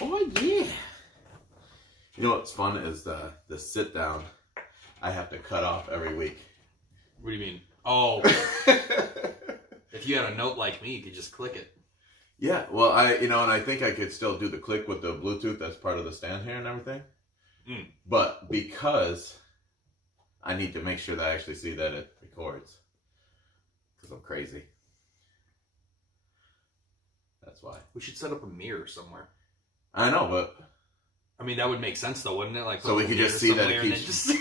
Oh, yeah. You know what's fun is the sit down I have to cut off every week. What do you mean? Oh. If you had a note like me, you could just click it. Yeah, well, and I think I could still do the click with the Bluetooth that's part of the stand here and everything. Mm. But because I need to make sure that I actually see that it records. Because I'm crazy. That's why. We should set up a mirror somewhere. I know, but... I mean, that would make sense, though, wouldn't it? Like, so we could just see that it keeps...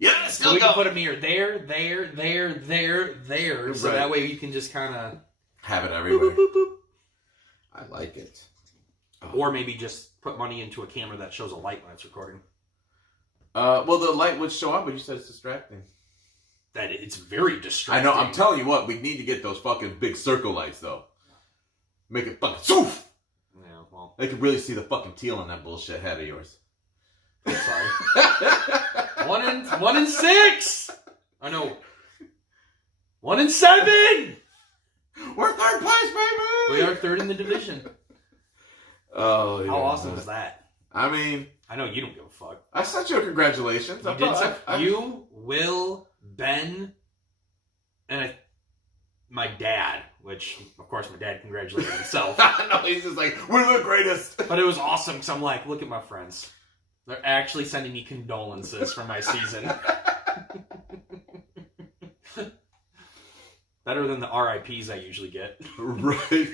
Yeah, so we can put a mirror there. So Right. that way you can just kind of... have it everywhere. Boop, boop, boop. I like it. Or maybe just put money into a camera that shows a light when it's recording. Well, the light would show up, but you said it's distracting. That it's very distracting. I know. I'm telling you what. We need to get those fucking big circle lights, though. Make it fucking soof. Yeah, well, They could really see the fucking teal on that bullshit head of yours. I'm sorry. 1 in 6. I know. 1 in 7. We're third place, baby. We are third in the division. Oh, yeah. How awesome is that? I mean, I know you don't give a fuck. I sent you a congratulations. You, Will, Ben, and my dad, which, of course, my dad congratulated himself. No, he's just like, we're the greatest. But it was awesome because I'm like, look at my friends. They're actually sending me condolences for my season. Better than the RIPs I usually get. Right.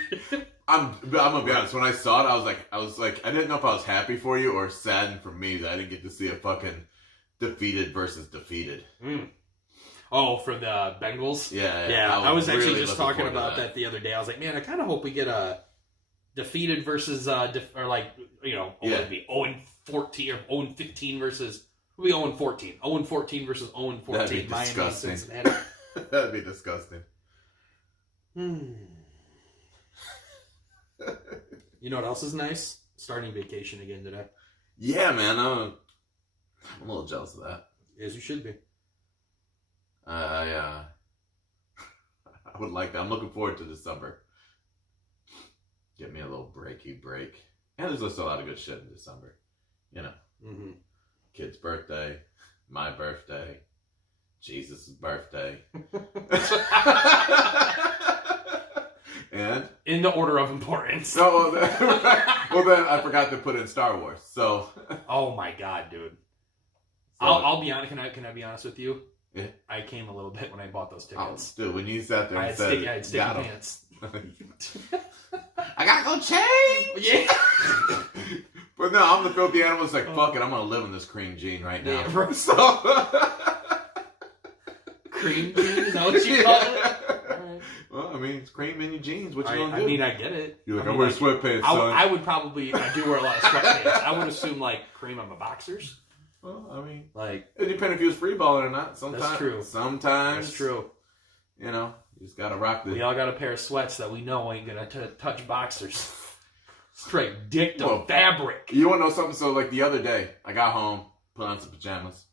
I'm gonna be honest. When I saw it, I was like, I didn't know if I was happy for you or saddened for me that I didn't get to see a fucking defeated versus defeated. Mm. Oh, for the Bengals? Yeah. I was really actually just talking forward to about that the other day. I was like, man, I kind of hope we get a defeated versus or like, you know, what would it be 0-14 or 0-15 versus we'll be 0-14. 0-14 versus 0-14. That'd be Miami, disgusting. Cincinnati. That'd be disgusting. You know what else is nice? Starting vacation again today. Yeah, man. I'm a little jealous of that. As you should be. I would like that. I'm looking forward to December. Get me a little breaky break. And there's just a lot of good shit in December. You know. Mm-hmm. Kid's birthday. My birthday. Jesus' birthday. And? In the order of importance. No, well then I forgot to put in Star Wars. So. Oh my god, dude. So, I'll be honest. Can I be honest with you? Yeah. I came a little bit when I bought those tickets. Dude, when you sat there I and had said, sticky pants. I gotta go change. Yeah. But no, I'm the filthy animal. It's like, fuck it, I'm gonna live in this cream jean right now. Yeah, bro. So. Cream jeans? Is that what you call it? Alright. Well, I mean, it's cream in your jeans. What you gonna do? I mean, I get it. You're like, I I mean, wear like, sweatpants, son. I would probably, I do wear a lot of sweatpants. I would assume, like, cream on my boxers. Well, I mean, like, it depends if you was free balling or not. Sometimes. That's true. Sometimes. That's true. You know, you just gotta rock the... We all got a pair of sweats that we know ain't gonna touch boxers. Straight dick to fabric. You wanna know something? So, like, the other day, I got home, put on some pajamas,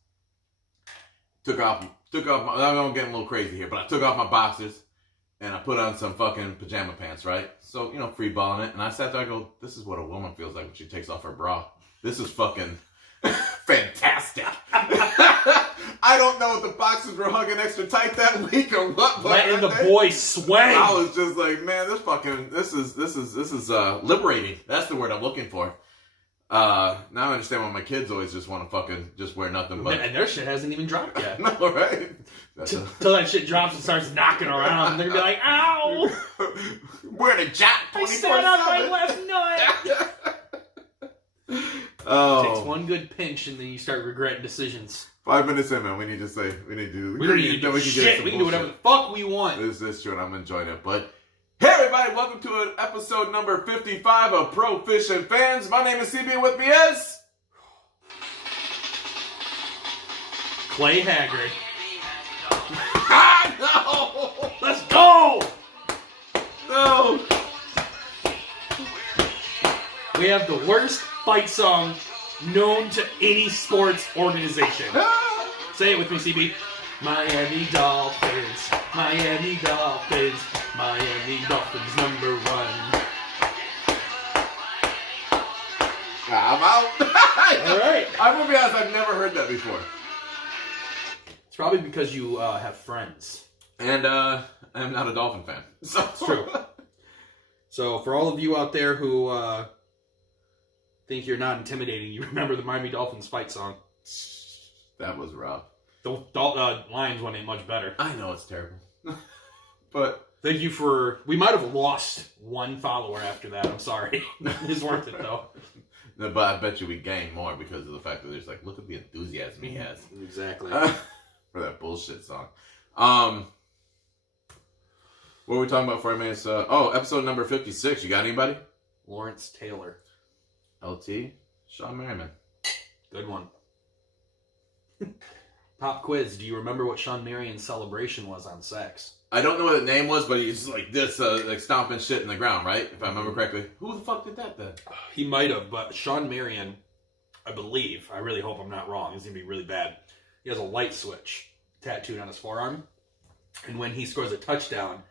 took off I'm getting a little crazy here, but I took off my boxers, and I put on some fucking pajama pants, right? So, you know, free balling it, and I sat there, I go, this is what a woman feels like when she takes off her bra. This is fucking fantastic. I don't know if the boxers were hugging extra tight that week or what, but letting the boy sway. I was just like, man, this is liberating. That's the word I'm looking for. Now I understand why my kids always just want to fucking just wear nothing but. And their shit hasn't even dropped yet. No, right? Till that shit drops and starts knocking around, they're gonna be like, "Ow!" Wearing a jack 24/7. I sat on my left nut. Oh. It takes one good pinch and then you start regretting decisions. 5 minutes in, man. We need to do shit. We can do whatever the fuck we want. This is true, and I'm enjoying it. But hey, everybody, welcome to an episode number 55 of Pro Fishing Fans. My name is CB, and with me is Clay Haggard. No! Let's go! No! We have the worst fight song known to any sports organization. Say it with me, CB. Miami Dolphins, Miami Dolphins, Miami Dolphins #1. I'm out. All right. I'm gonna be honest. I've never heard that before. It's probably because you have friends. And I'm not a Dolphin fan. So It's true. So for all of you out there who think you're not intimidating, you remember the Miami Dolphins fight song. That was rough. The Lions one ain't much better. I know it's terrible. But Thank you for... We might have lost one follower after that. I'm sorry. It's worth it, though. no, but I bet you we gained more because of the fact that there's like, look at the enthusiasm he has. Exactly. For that bullshit song. What were we talking about for a minute? Episode number 56. You got anybody? Lawrence Taylor. LT? Sean Merriman. Good one. Pop quiz. Do you remember what Sean Marion's celebration was on sex? I don't know what the name was, but he's like this, like stomping shit in the ground, right? If I remember correctly. Who the fuck did that then? He might have, but Sean Marion, I believe, I really hope I'm not wrong, it's going to be really bad. He has a light switch tattooed on his forearm. And when he scores a touchdown,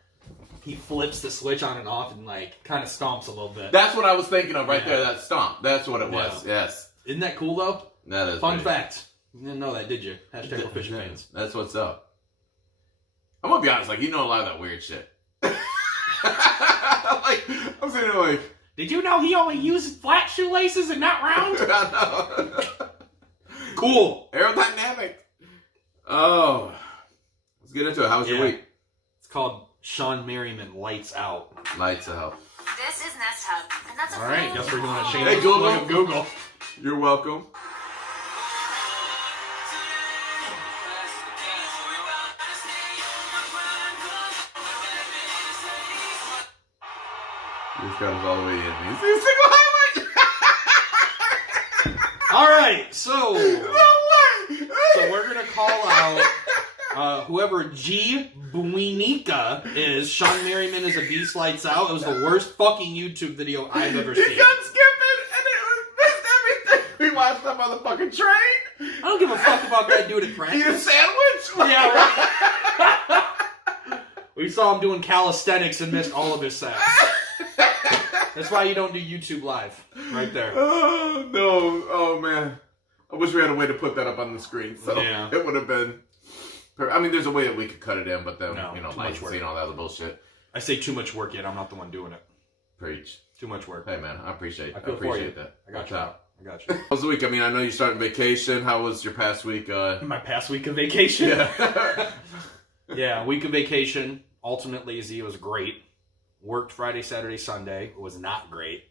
he flips the switch on and off and like kind of stomps a little bit. That's what I was thinking of right there, that stomp. That's what it was, yes. Isn't that cool though? That is Fun fact. You didn't know that, did you? Hashtag we're fishing fans. That's what's up. I'm gonna be honest, like, you know a lot of that weird shit. Like, I'm sitting there like... Did you know he only uses flat shoelaces and not round? I know. Cool. Aerodynamic. Oh. Let's get into it. How was your week? It's called Sean Merriman Lights Out. Lights out. This is Nest Hub, and that's a All right, guess we're doing a Hey, shameless Google. plug of Google. You're welcome. This got us all the way in. He's a single highlight. All right, so No way. we're gonna call out whoever G Buinica is. Sean Merriman is a beast. Lights out. It was the worst fucking YouTube video I've ever He seen. kept skipping and it was missed everything. We watched that motherfucking train. I don't give a fuck about that dude at Eat a practice. sandwich. Yeah, right. We saw him doing calisthenics and missed all of his sets. That's why you don't do YouTube Live. Right there. Oh, no. Oh, man. I wish we had a way to put that up on the screen. So Yeah. it would have been... I mean, there's a way that we could cut it in, but then, No, you know, too much work. licensing and all that other bullshit. I say too much work yet. I'm not the one doing it. Preach. Too much work. Hey, man, I appreciate I feel for you. that. I got Watch you. out. I got you. How was the week? I mean, I know you're starting vacation. How was your past week? My past week of vacation. Yeah. Yeah, week of vacation. Alternate lazy. It was great. Worked Friday, Saturday, Sunday. It was not great.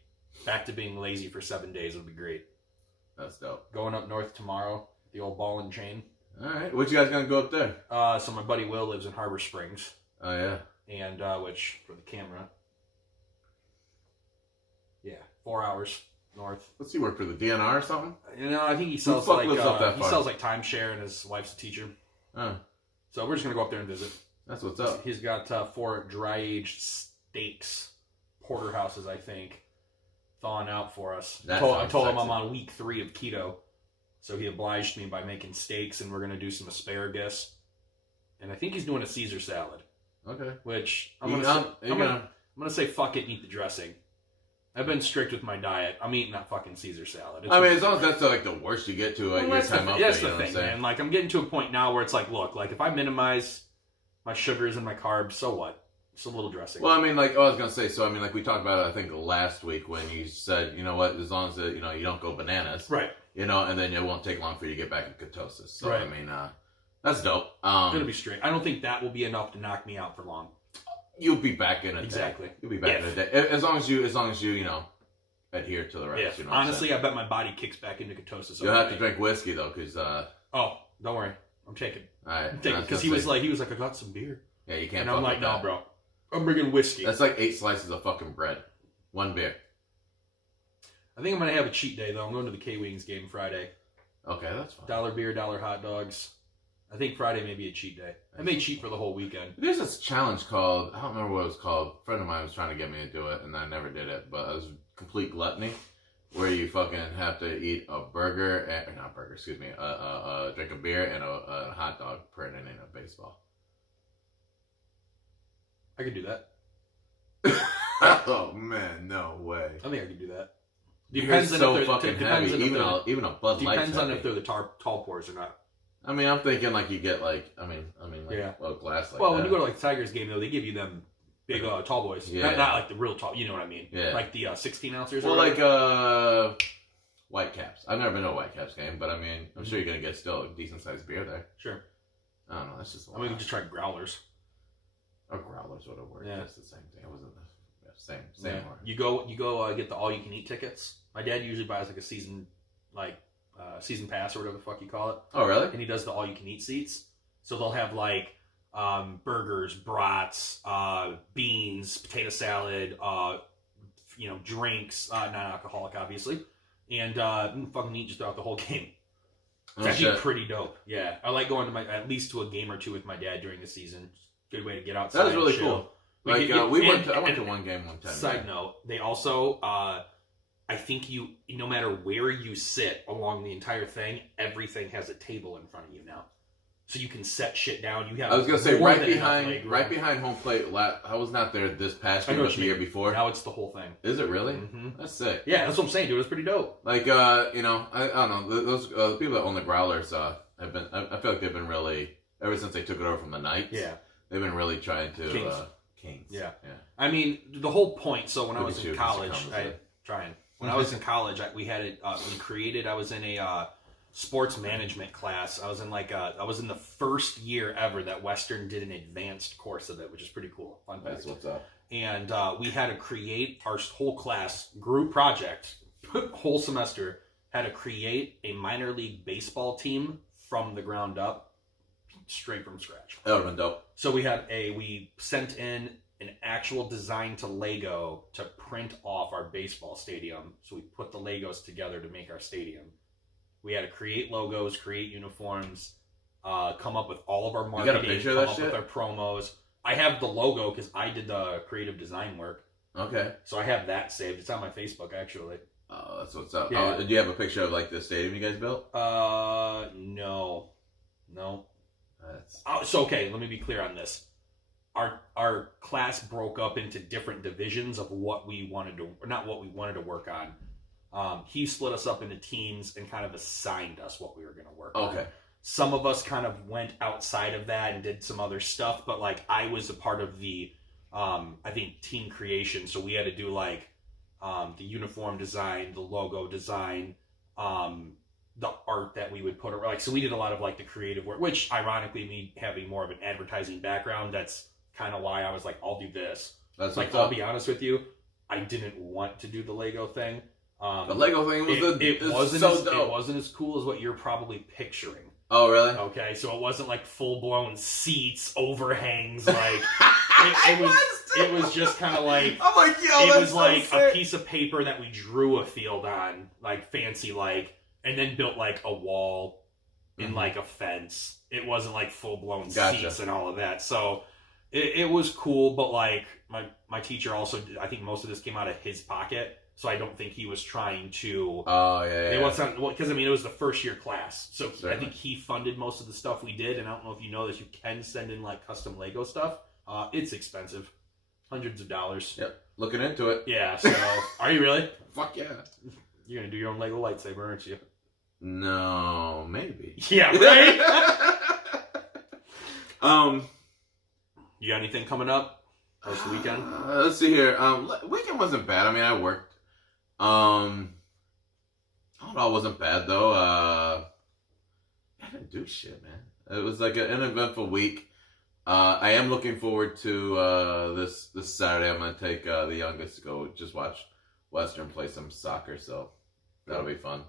Back to being lazy for 7 days would be great. That's dope. Going up north tomorrow. The old ball and chain. All right. What you guys going to go up there? So my buddy Will lives in Harbor Springs. Oh, yeah. And, which, for the camera. Yeah, 4 hours north. What's he work for, the DNR or something? You know, I think he sells fuck like lives up that he far? sells like timeshare, and his wife's a teacher. Oh, So we're just gonna go up there and visit. that's what's up. He's got 4 dry-aged steaks, porterhouses, I think, thawing out for us. That I told him sounds I'm on week 3 of keto, so he obliged me by making steaks, and we're gonna do some asparagus, and I think he's doing a Caesar salad, Okay. which I'm I'm gonna say fuck it and eat the dressing. I've been strict with my diet. I'm eating that fucking Caesar salad. It's I mean, as long as that's like the worst you get to Well, your that's time the, up that's there, you the know thing, what I'm saying? man. Like, I'm getting to a point now where it's like, look, like, if I minimize my sugars and my carbs, so what? Just a little dressing. Well, I mean, like, I was going to say, so, I mean, like, we talked about it, I think, last week when you said, you know what, as long as, you know, you don't go bananas. Right. You know, and then it won't take long for you to get back in ketosis. So, Right. I mean, that's dope. I'm going to be straight. I don't think that will be enough to knock me out for long. You'll be back in a Exactly. day. You'll be back in a day. As long as you, you know, adhere to the Yeah. rest. You know what I'm Honestly, saying? I bet my body kicks back into ketosis. You'll have to overnight. drink whiskey, though, because, Oh, don't worry. I'm taking. all right. Because he was like, I got some beer. yeah, you can't And I'm fuck like, with no, that. bro. I'm bringing whiskey. That's like 8 slices of fucking bread. 1 beer. I think I'm going to have a cheat day, though. I'm going to the K-Wings game Friday. Okay, that's fine. $1 beer, $1 hot dogs. I think Friday may be a cheat day. I may cheat for the whole weekend. There's this challenge called, I don't remember what it was called. A friend of mine was trying to get me to do it, and I never did it. But it was complete gluttony, where you fucking have to eat a burger, not burger, excuse me, drink a beer and a hot dog per inning of baseball. I could do that. Oh, man, no way. I think I could do that. Depends on so if they're fucking depends heavy. on if Even a Bud Light. depends on if they're the tall pours or not. I mean, I'm thinking like you get like like Yeah. a glass like Well, that. when you go to like Tigers game though, they give you them big tall boys. Yeah. Not like the real tall. You know what I mean? Yeah. Like the 16 ounces. Well, or like whatever. White Caps. I've never been to a White Caps game, but I mean, I'm sure you're gonna get still a decent sized beer there. Sure. I don't know. That's just. I mean, we can just try growlers. Or growlers would have worked. Yeah. That's the same thing. It wasn't the same. Yeah. One. You go get the all you can eat tickets. My dad usually buys like a season pass or whatever the fuck you call it. Oh, really? And he does the all you can eat seats. So they'll have like burgers, brats, beans, potato salad, drinks, non-alcoholic obviously, and fucking eat just throughout the whole game. It's actually pretty dope. Yeah, I like going to at least to a game or two with my dad during the season. Good way to get outside. That was really cool. Like I went to one game one time. Side note, they also, I think no matter where you sit along the entire thing, everything has a table in front of you now, so you can set shit down. You have. I was gonna say more right than enough behind home plate. I was not there this past year, but the year before. Now it's the whole thing. Is it really? Mm-hmm. That's sick. Yeah, that's what I'm saying, dude. It's pretty dope. Like I don't know. Those the people that own the growlers have been. I feel like they've been really ever since they took it over from the Knights. Yeah. They've been really trying to Kings. Yeah. I mean, the whole point. So when I was in college, When I was in college, we had it. We created. I was in a sports management class. I was in I was in the first year ever that Western did an advanced course of it, which is pretty cool. Fun fact. That's what's up. And we had to create our whole class group project, whole semester. Had to create a minor league baseball team from the ground up, straight from scratch. That would have been dope. So we sent in an actual design to Lego to print off our baseball stadium. So we put the Legos together to make our stadium. We had to create logos, create uniforms, come up with all of our marketing, you got a picture come of that up shit? with our promos. I have the logo because I did the creative design work. Okay. So I have that saved. It's on my Facebook, actually. Oh, that's what's up. Yeah. Oh, do you have a picture of the stadium you guys built? No. That's... So okay, let me be clear on this. Our class broke up into different divisions of what we wanted to, or not what we wanted to work on. He split us up into teams and kind of assigned us what we were going to work on. Okay. Some of us kind of went outside of that and did some other stuff, but I was a part of the, I think, team creation. So we had to do the uniform design, the logo design, the art that we would put around. So we did a lot of the creative work, which ironically, me having more of an advertising background, that's kind of why I was I'll do this. That's I'll be honest with you, I didn't want to do the Lego thing. The Lego thing was it wasn't as cool as what you're probably picturing. Oh, really? Okay, so it wasn't full blown seats, overhangs, it was just kind of I'm yo, it that's was so a sick. piece of paper that we drew a field on, fancy and then built a wall in a fence. It wasn't full blown seats and all of that. So it was cool, but my teacher also did, I think most of this came out of his pocket. So I don't think he was trying to. Oh yeah. It wasn't because it was the first year class, so Certainly. I think he funded most of the stuff we did. And I don't know if you know this, you can send in custom Lego stuff. It's expensive, hundreds of dollars. Yep. Looking into it. Yeah. So are you really? Fuck yeah. You're gonna do your own Lego lightsaber, aren't you? No, maybe. Yeah. Right. You got anything coming up? Post the weekend? Let's see here. Weekend wasn't bad. I mean, I worked. I don't know. It wasn't bad though. I didn't do shit, man. It was an eventful week. I am looking forward to this Saturday. I'm gonna take the youngest to go just watch Western play some soccer. So that'll be fun.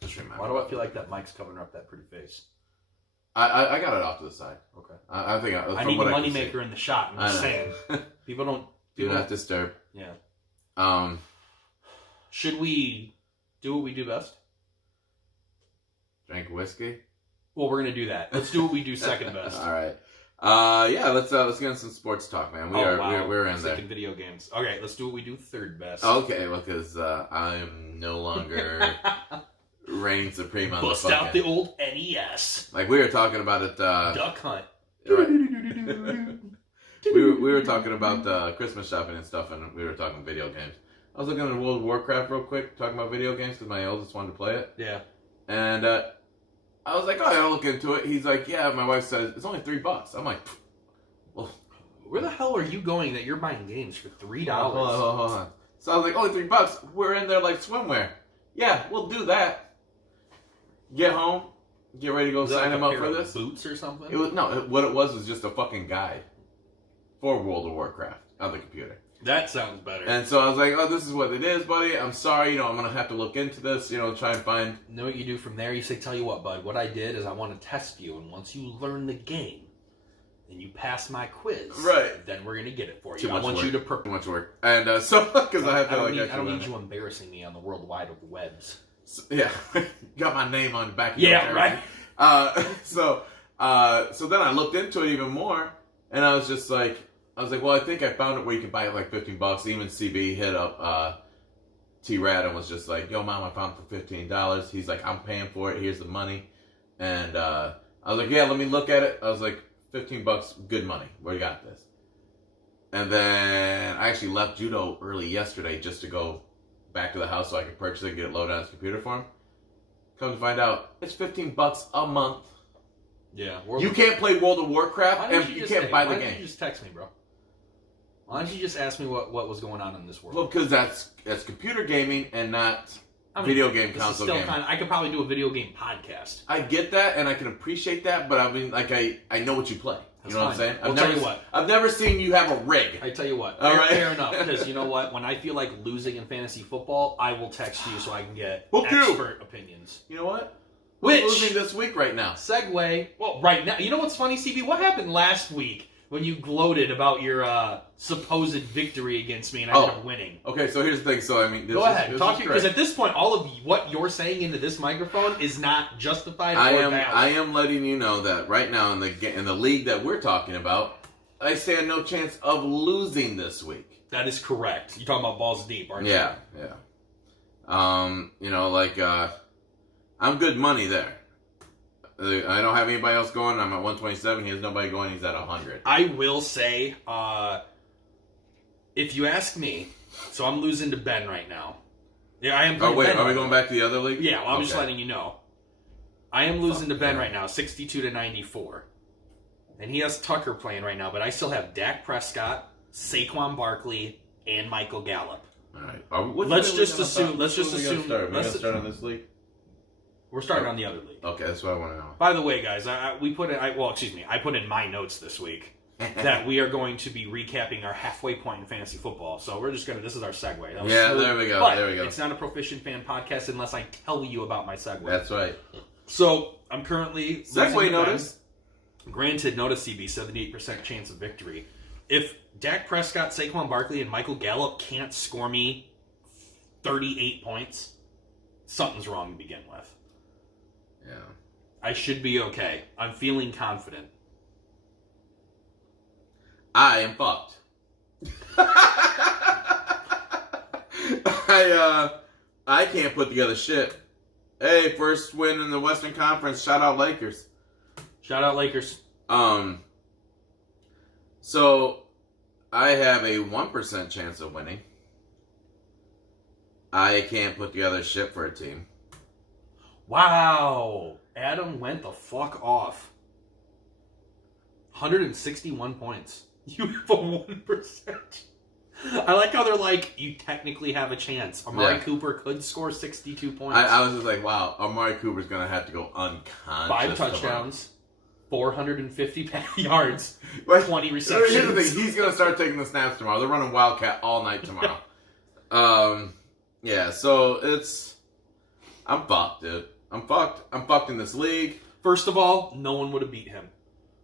Just remember. Why do I feel like that mic's covering up that pretty face? I got it off to the side. Okay. I think I need a moneymaker in the shot. I'm just saying. People don't. Do not disturb. Yeah. Should we do what we do best? Drink whiskey. Well, we're gonna do that. Let's do what we do second best. All right. Yeah. Let's get into some sports talk, man. We're in there. Second video games. Okay. Let's do what we do third best. Okay. Well, because I am no longer reigning supreme on Bust the out the old NES. Like we were talking about it. Duck Hunt. Right. we were talking about Christmas shopping and stuff, and we were talking video games. I was looking at World of Warcraft real quick, talking about video games because my oldest wanted to play it. Yeah. And I was like, oh, I'll look into it. He's like, yeah, my wife says it's only $3. I'm like, well, where the hell are you going that you're buying games for $3? Hold on. So I was like, only $3. We're in there like swimwear. Yeah, we'll do that. Get home, get ready to go sign him up for this. Boots or something? What it was just a fucking guide for World of Warcraft on the computer. That sounds better. And so I was like, oh, this is what it is, buddy. I'm sorry, I'm going to have to look into this, try and find... You know what you do from there? You say, tell you what, bud, what I did is I want to test you, and once you learn the game, and you pass my quiz, right, then we're going to get it for you. Too much want work. you to Too much work. And so, because I have to I don't need you embarrassing me on the World Wide Webs. So, yeah, got my name on the back of yeah, right. So then I looked into it even more, and I was just like, well, I think I found it where you can buy it like $15. Even CB hit up T-Rad and was just like, yo, Mom, I found it for $15. He's like, I'm paying for it. Here's the money. And I was like, yeah, let me look at it. I was like, $15, good money. We got this. And then I actually left judo early yesterday just to go back to the house so I could purchase it and get it loaded on his computer for him. Come to find out, it's $15 a month. Yeah. You can't play World of Warcraft and you can't buy the game. Why don't you just text me, bro? Why don't you just ask me what was going on in this world? Well, because that's computer gaming and not video game console gaming. I could probably do a video game podcast. I get that and I can appreciate that, but I mean, like I know what you play. You know what I'm saying? I'll tell you what. I've never seen you have a rig. I tell you what. All right. Fair enough. Because you know what? When I feel like losing in fantasy football, I will text you so I can get expert opinions. You know what? Which We're losing this week right now. Segue. Well, right now. You know what's funny, CB? What happened last week when you gloated about your supposed victory against me and I ended up winning? Okay, so here's the thing. So I mean, go ahead, talk to you, because at this point, all of what you're saying into this microphone is not justified or valid. I am letting you know that right now in the league that we're talking about, I stand no chance of losing this week. That is correct. You're talking about balls deep, aren't you? Yeah. I'm good money there. I don't have anybody else going. I'm at 127. He has nobody going. He's at 100. I will say, if you ask me, so I'm losing to Ben right now. Yeah, I am. Oh wait, are we going back to the other league? Yeah, well, I'm just letting you know. I am losing to Ben right now, 62-94, and he has Tucker playing right now. But I still have Dak Prescott, Saquon Barkley, and Michael Gallup. All right. Let's just assume. Let's start on this league. We're starting on the other league. Okay, that's what I want to know. By the way, guys, I put in my notes this week that we are going to be recapping our halfway point in fantasy football. So we're just this is our segue. Yeah, there we go. But there we go. It's not a Proficient Fan podcast unless I tell you about my segue. That's right. So I'm currently segue notice. Granted, notice CB 78% chance of victory. If Dak Prescott, Saquon Barkley, and Michael Gallup can't score me 38 points, something's wrong to begin with. Yeah. I should be okay. I'm feeling confident. I am fucked. I can't put together shit. Hey, first win in the Western Conference. Shout out Lakers. Shout out Lakers. So I have a 1% chance of winning. I can't put together shit for a team. Wow. Adam went the fuck off. 161 points. You have a 1%. I like how they're like, you technically have a chance. Amari Cooper could score 62 points. I was just like, wow, Amari Cooper's going to have to go unconscious. 5 touchdowns, 450 yards, 20 receptions. Here's the thing, he's going to start taking the snaps tomorrow. They're running Wildcat all night tomorrow. Yeah, so I'm fucked, dude. I'm fucked in this league. First of all, no one would have beat him.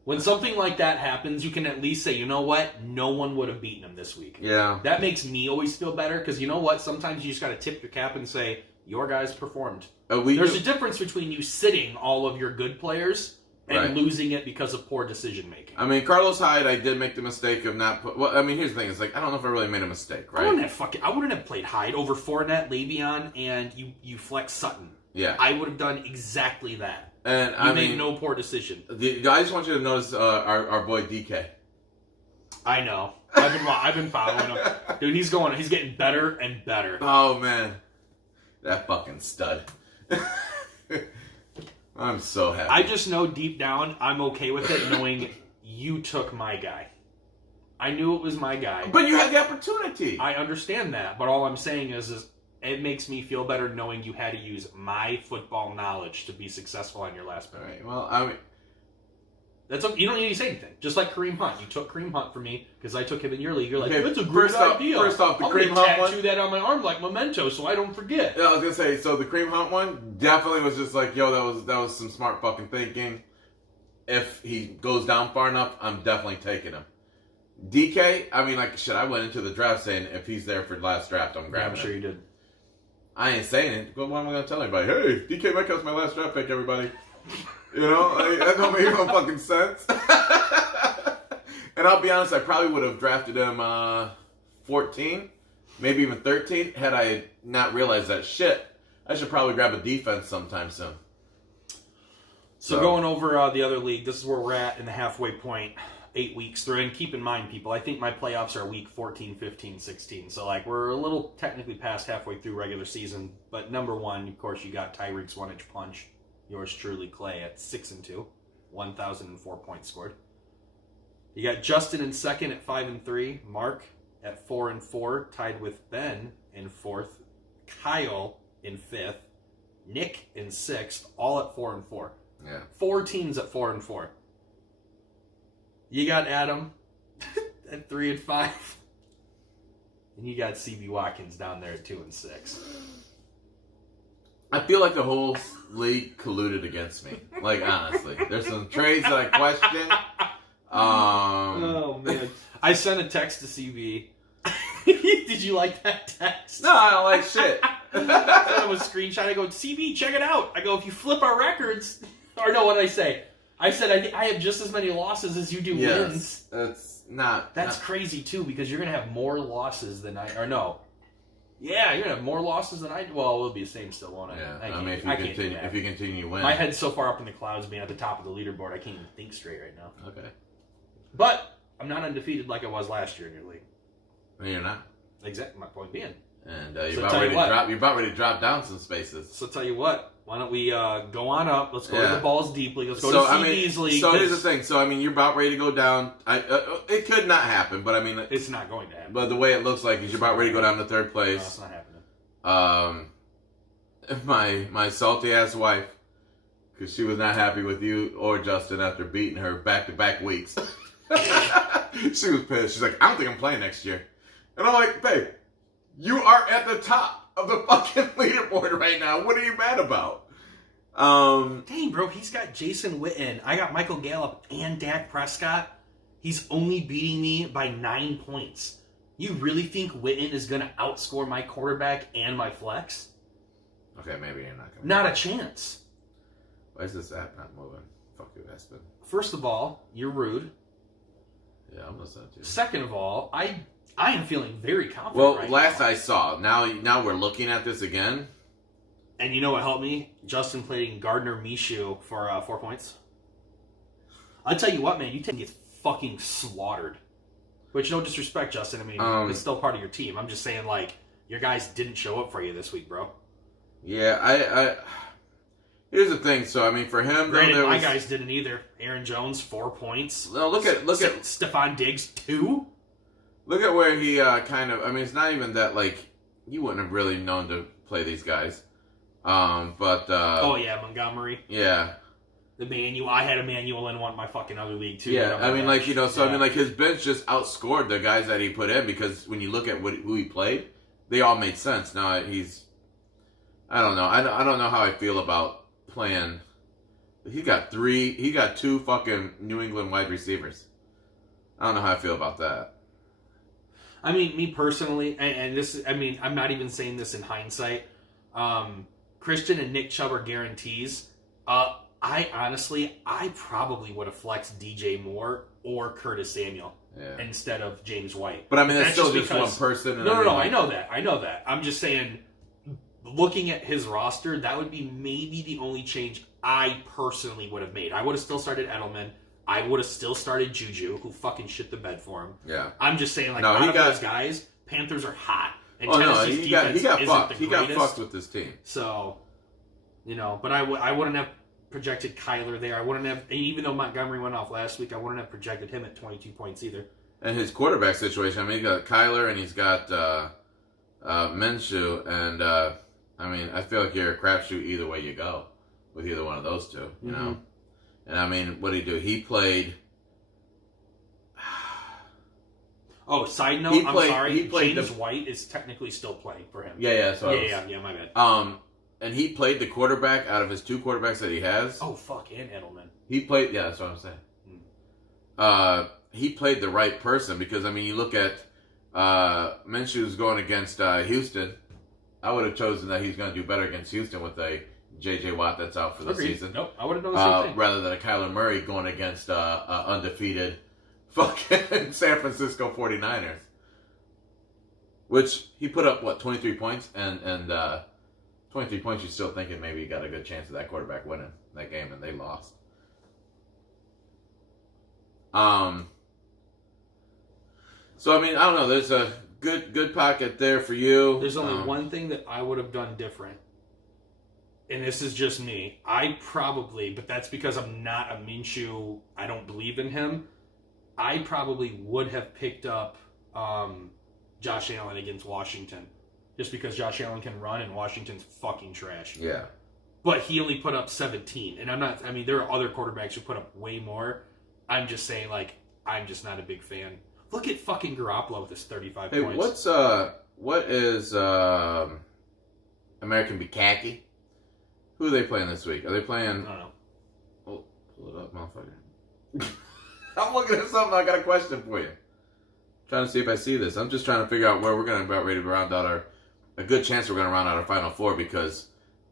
When something like that happens, you can at least say, you know what? No one would have beaten him this week. Yeah. That makes me always feel better, because you know what? Sometimes you just got to tip your cap and say, your guys performed. There's a difference between you sitting all of your good players and losing it because of poor decision making. I mean, Carlos Hyde, I did make the mistake of not put. Well, I mean, here's the thing: it's like I don't know if I really made a mistake, right? I wouldn't have played Hyde over Fournette, Le'Veon, and you flex Sutton. Yeah, I would have done exactly that. And I made no poor decision. I just want you to notice our boy DK. I know. I've been following him, dude. He's getting better and better. Oh man, that fucking stud. I'm so happy. I just know deep down I'm okay with it, knowing you took my guy. I knew it was my guy. But you had the opportunity. I understand that, but all I'm saying is it makes me feel better knowing you had to use my football knowledge to be successful on your last pick. All right. Well, I mean, You don't need to say anything. Just like Kareem Hunt. You took Kareem Hunt from me because I took him in your league. You're like, okay, that's a great idea. First off, the I'm Kareem gonna Hunt one. tattoo that on my arm like memento so I don't forget. Yeah, I was gonna say. So the Kareem Hunt one definitely was just like, yo, that was some smart fucking thinking. If he goes down far enough, I'm definitely taking him. DK, I mean, like, shit, I went into the draft saying if he's there for the last draft, I'm grabbing I'm sure him. you did. I ain't saying it. But what am I gonna tell anybody? Hey, DK Metcalf's my last draft pick, everybody. You know, like, that don't make no fucking sense. And I'll be honest, I probably would have drafted him 14, maybe even 13, had I not realized that shit. I should probably grab a defense sometime soon. So going over the other league, this is where we're at in the halfway point. 8 weeks through, and keep in mind, people, I think my playoffs are week 14, 15, 16. So, like, we're a little technically past halfway through regular season. But number one, of course, you got Tyreek's 1-inch punch. Yours truly, Clay, at 6-2, 1,004 points scored. You got Justin in second at 5-3, Mark at 4-4, tied with Ben in fourth, Kyle in fifth, Nick in sixth, all at 4-4. Yeah. 4 teams at 4-4. You got Adam at 3-5, and you got CB Watkins down there at 2-6. I feel like the whole league colluded against me. Like, honestly, there's some trades that I question. Oh man! I sent a text to CB. Did you like that text? No, I don't like shit. I sent him a screenshot. I go, CB, check it out. I go, if you flip our records, or no, what did I say? I said I have just as many losses as you do wins. That's not. That's crazy too, because you're gonna have more losses than I. Or no. Yeah, you're gonna have more losses than I do. Well, it'll be the same still, won't it? Yeah, I I mean, if you continue to win. My head's so far up in the clouds, being at the top of the leaderboard, I can't even think straight right now. Okay. But I'm not undefeated like I was last year in your league. No, you're not. Exactly, my point being. And So you're about ready to drop down some spaces. So tell you what, why don't we go on up? Let's go to the balls deeply. Let's go to CB's league. So here's the thing. So I mean, you're about ready to go down. It could not happen, but I mean, it's not going to happen. But the way it looks like is you're about ready to go down to third place. No, it's not happening. My salty ass wife, because she was not happy with you or Justin after beating her back-to-back weeks. She was pissed. She's like, I don't think I'm playing next year. And I'm like, babe, you are at the top of the fucking leaderboard right now. What are you mad about? Dang, bro, he's got Jason Witten. I got Michael Gallup and Dak Prescott. He's only beating me by 9 points. You really think Witten is going to outscore my quarterback and my flex? Okay, maybe you're not going to. Not a chance. Why is this app not moving? Fuck you, Aspen. First of all, you're rude. Yeah, I'm listening to you. Second of all, I am feeling very confident Well, right last now. I saw, now we're looking at this again. And you know what helped me? Justin playing Gardner Minshew for 4 points. I'll tell you what, man, you can get fucking slaughtered. Which, no disrespect, Justin. I mean, it's still part of your team. I'm just saying, like, your guys didn't show up for you this week, bro. Yeah, I here's the thing. So, I mean, for him, Granted, my guys didn't either. Aaron Jones, 4 points. No, look at Stephon Diggs, 2. Look at where he kind of. I mean, it's not even that like you wouldn't have really known to play these guys. But oh yeah, Montgomery. Yeah. The manual. I had a manual in one of my fucking other league too. Yeah, I mean, like, you know, so I mean, like, his bench just outscored the guys that he put in because when you look at who he played, they all made sense. Now I don't know. I don't know how I feel about playing. He got 2 fucking New England wide receivers. I don't know how I feel about that. I mean, me personally, and this, I mean, I'm not even saying this in hindsight. Christian and Nick Chubb are guarantees. I probably would have flexed DJ Moore or Curtis Samuel instead of James White. But I mean, that's still just one person. No, I know that. I'm just saying, looking at his roster, that would be maybe the only change I personally would have made. I would have still started Edelman. I would have still started Juju, who fucking shit the bed for him. Yeah. I'm just saying, like, No, out of those guys, Panthers are hot. And Tennessee's he got defense fucked. isn't the He got greatest. fucked with this team. So, but I wouldn't have projected Kyler there. I wouldn't have, even though Montgomery went off last week, I wouldn't have projected him at 22 points either. And his quarterback situation, I mean, he's got Kyler and he's got Minshew, and I mean, I feel like you're a crapshoot either way you go with either one of those two, you know? And I mean, what did he do? He played... Oh, side note, I'm sorry, James White is technically still playing for him. Yeah, My bad. And he played the quarterback out of his two quarterbacks that he has. Oh, fuck, and Edelman. He played, yeah, that's what I'm saying. He played the right person because, I mean, you look at Minshew's going against Houston. I would have chosen that he's going to do better against Houston with a J.J. Watt that's out for the season. Nope, I would have done the same thing. Rather than a Kyler Murray going against undefeated fucking San Francisco 49ers. Which, he put up, 23 points? And 23 points, you're still thinking maybe you got a good chance of that quarterback winning that game, and they lost. So, I mean, I don't know. There's a good pocket there for you. There's only one thing that I would have done different. And this is just me. But that's because I'm not a Minshew. I don't believe in him. I probably would have picked up Josh Allen against Washington. Just because Josh Allen can run and Washington's fucking trash. Yeah. But he only put up 17. And there are other quarterbacks who put up way more. I'm just saying, I'm just not a big fan. Look at fucking Garoppolo with his 35 points. What is American Bukkake? Who are they playing this week? Are they playing? I don't know. Oh, pull it up, motherfucker. I'm looking at something. I got a question for you. Trying to see if I see this. I'm just trying to figure out where we're going to about ready to round out a good chance we're going to round out our final four, because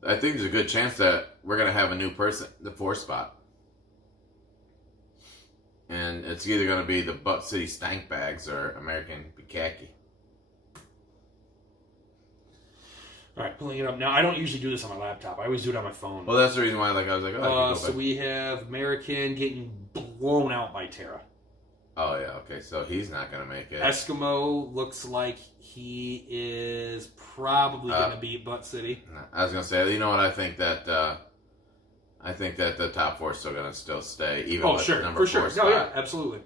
I think there's a good chance that we're going to have a new person, the 4th spot. And it's either going to be the Butt City Stank Bags or American Bukkake. All right, pulling it up now. I don't usually do this on my laptop. I always do it on my phone. Well, that's the reason why I was like, oh, so we have American getting blown out by Terra. Oh, yeah, okay, so he's not going to make it. Eskimo looks like he is probably going to beat Butt City. I was going to say, you know what, I think that the top 4 is still going to stay, even with the number 4 spot. Oh, yeah, absolutely.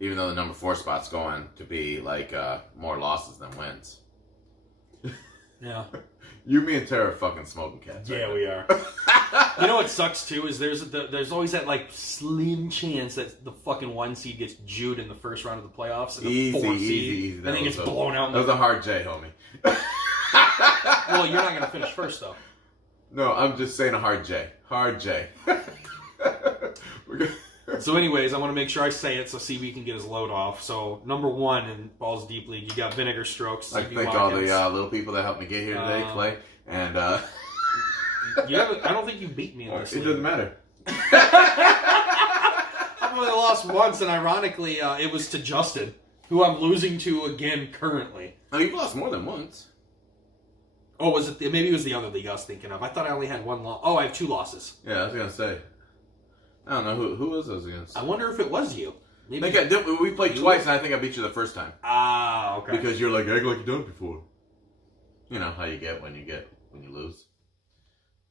Even though the number 4 spot's going to be, more losses than wins. Yeah. You, me, and Tara are fucking smoking cats. Yeah, we are. You know what sucks too is there's always that slim chance that the fucking 1 seed gets Jewed in the first round of the playoffs, and the 4 seed easy. and then gets blown out. That was a hard J, homie. Well, you're not gonna finish first though. No, I'm just saying a hard J. Hard J. So, anyways, I want to make sure I say it so CB can get his load off. So, number 1 in Balls Deep League, you got Vinegar Strokes. I thank all the little people that helped me get here today, Clay. And I don't think you beat me in this. It league. doesn't matter. I've only lost once, and ironically, it was to Justin, who I'm losing to again currently. Oh, you've lost more than once. Oh, was it? Maybe it was the other league I was thinking of. I thought I only had 1 loss. Oh, I have 2 losses. Yeah, I was gonna say. I don't know who was those against. I wonder if it was you. Maybe we played twice, and I think I beat you the first time. Ah, okay. Because you're like, act like you've done it before. You know how you get when you lose.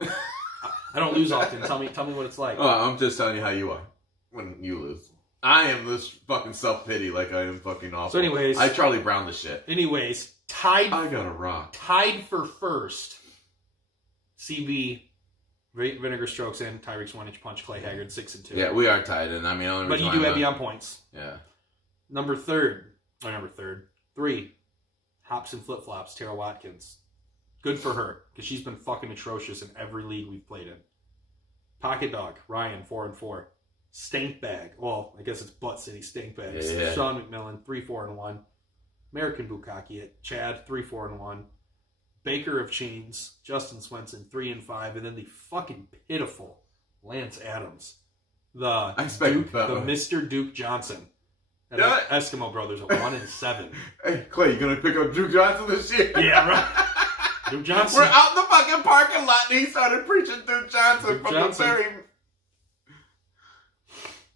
I don't lose often. Tell me what it's like. Oh, I'm just telling you how you are when you lose. I am this fucking self-pity like I am fucking awful. So anyways. I Charlie Brown the shit. Anyways, I got a rock. Tied for first. CB, Vinegar Strokes, and Tyreek's 1-inch punch. Clay Haggard 6-2. Yeah, we are tied, and I mean, only but you do have you on points. Yeah. Number 3. Hops and flip flops. Tara Watkins. Good for her, because she's been fucking atrocious in every league we've played in. Pocket Dog, Ryan, 4-4. Stank Bag. Well, I guess it's Butt City Stank Bag. Yeah. Sean McMillan, 3-4-1. American Bukkake at Chad, 3-4-1. Baker of Chains, Justin Swenson, 3-5. And then the fucking pitiful Lance Adams. The Mr. Duke Johnson. And the Eskimo Brothers at 1-7. Hey, Clay, you gonna pick up Duke Johnson this year? Yeah, right. Duke Johnson. We're out in the fucking parking lot, and he started preaching Duke Johnson from the very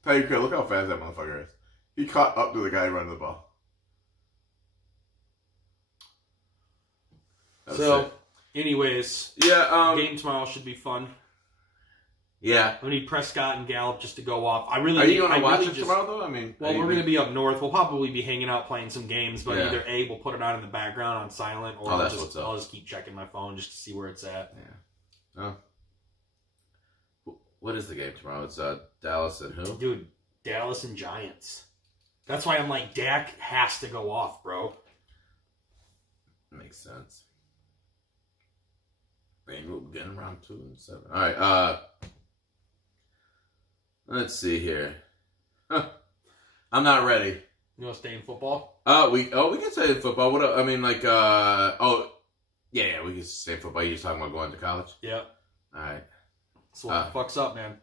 Tyreek Hill, look how fast that motherfucker is. He caught up to the guy running the ball. So, anyways, yeah, game tomorrow should be fun. Yeah. I need Prescott and Gallup just to go off. Are you going to watch it tomorrow, though? I mean, well, we're going to be up north. We'll probably be hanging out playing some games, but Yeah. either A, we'll put it on in the background on silent, or that's what's up. I'll just keep checking my phone just to see where it's at. Yeah. Oh. What is the game tomorrow? It's Dallas and who? Dude, Dallas and Giants. That's why I'm like, Dak has to go off, bro. Makes sense. Bengals getting around 2-7. All right. Let's see here. I'm not ready. You want to stay in football? We can stay in football. What? I mean, like, yeah, we can stay in football. You just talking about going to college? Yeah. All right. So what the fuck's up, man?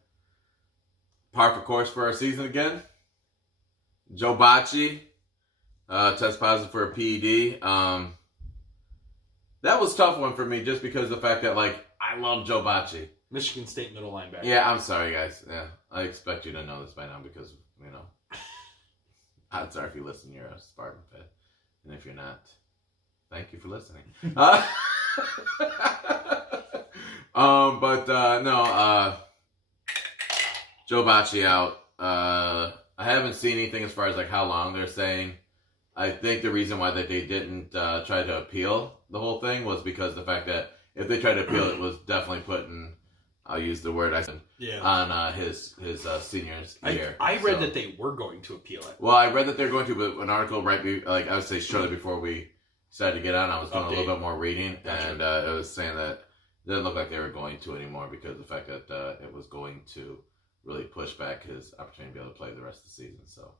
Par for course for our season again. Joe Bocci test positive for a PED. That was a tough one for me just because of the fact that, like, I love Joe Bocci. Michigan State middle linebacker. Yeah, I'm sorry, guys. Yeah, I expect you to know this by now because, you know, odds are if you listen, you're a Spartan fan. And if you're not, thank you for listening. Joe Bocci out. I haven't seen anything as far as, like, how long they're saying. I think the reason why that they didn't try to appeal the whole thing was because the fact that if they tried to appeal, it was definitely putting, I'll use the word I said, on his senior's year. I read that they were going to appeal it. Well, I read that they're going to, but an article I would say shortly before we decided to get on, I was doing a little bit more reading, and it was saying that it didn't look like they were going to anymore because of the fact that it was going to really push back his opportunity to be able to play the rest of the season. So,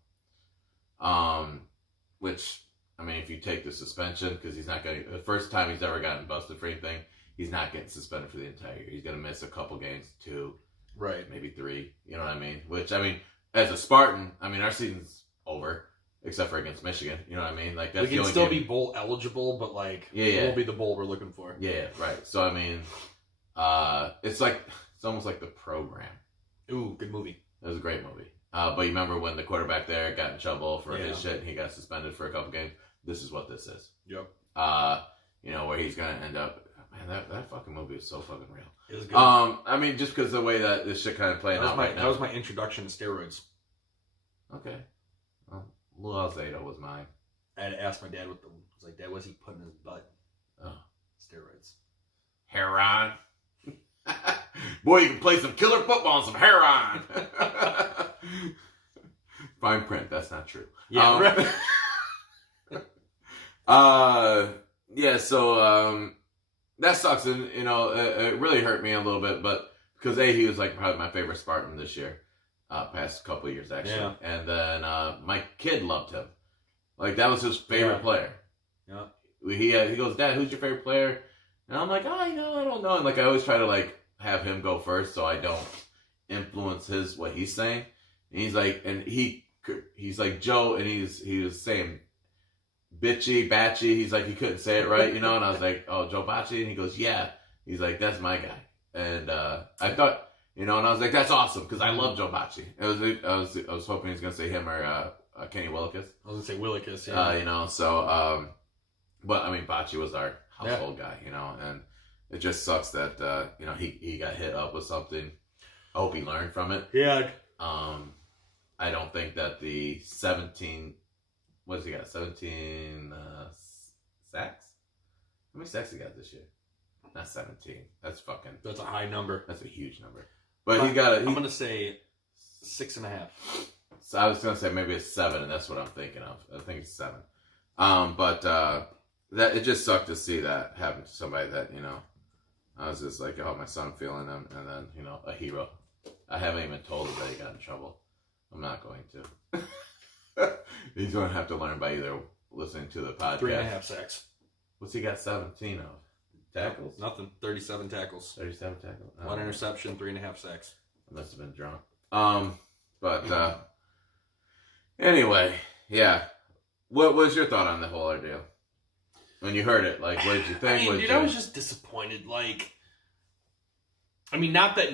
which, I mean, if you take the suspension, because he's not going to, the first time he's ever gotten busted for anything, he's not getting suspended for the entire year. He's going to miss a couple games, 2, right, maybe 3. You know what I mean? Which, I mean, as a Spartan, I mean, our season's over, except for against Michigan. You know what I mean? Like, that's we can still be bowl eligible, but like, it won't be the bowl we're looking for. Yeah, right. So I mean, it's almost like The Program. Ooh, good movie. It was a great movie. But you remember when the quarterback there got in trouble for his shit and he got suspended for a couple games? This is what this is. Yep. You know, where he's going to end up. Man, that fucking movie is so fucking real. It was good. I mean, just because of the way that this shit kind of playing out right now. That was my introduction to steroids. Okay. Well, Lil Alzado was mine. I had to ask my dad I was like, Dad, what's he putting in his butt? Oh. Steroids. Heron. Boy, you can play some killer football and some heron. Fine print, that's not true. Yeah, right. So that sucks, and you know, it really hurt me a little bit, but because he was like probably my favorite Spartan this year, past couple of years actually, and then my kid loved him, like that was his favorite player. Yeah. He goes, Dad, who's your favorite player? And I'm like, I don't know, and like I always try to like have him go first so I don't influence what he's saying. And he's like, and he's like Joe, and he was saying Batchy. He's like, he couldn't say it right, you know. And I was like, oh, Joe Bocci, and he goes, yeah. He's like, that's my guy. And I thought, you know, and I was like, that's awesome because I love Joe Bocci. I was hoping he was gonna say him or Kenny Willekes. I was gonna say Willekes, yeah. You know, so but I mean, Bocci was our household guy, you know, and it just sucks that you know he got hit up with something. I hope he learned from it. Yeah. I don't think that the 17. What has he got? 17 sacks? How many sacks he got this year? Not 17. That's a high number. That's a huge number. But I'm gonna say 6.5. So I was gonna say maybe it's 7, and that's what I'm thinking of. I think it's 7. But that it just sucked to see that happen to somebody that, you know, I was just like, oh, my son feeling him, and then, you know, a hero. I haven't even told him that he got in trouble. I'm not going to. He's going to have to learn by either listening to the podcast. 3.5 sacks. What's he got 17 of? Tackles? Nothing. 37 tackles. 37 tackles. 1 interception, 3.5 sacks. I must have been drunk. But anyway, yeah. What was your thought on the whole ordeal? When you heard it, like, what did you think? I mean, I was just disappointed. Like, I mean, not that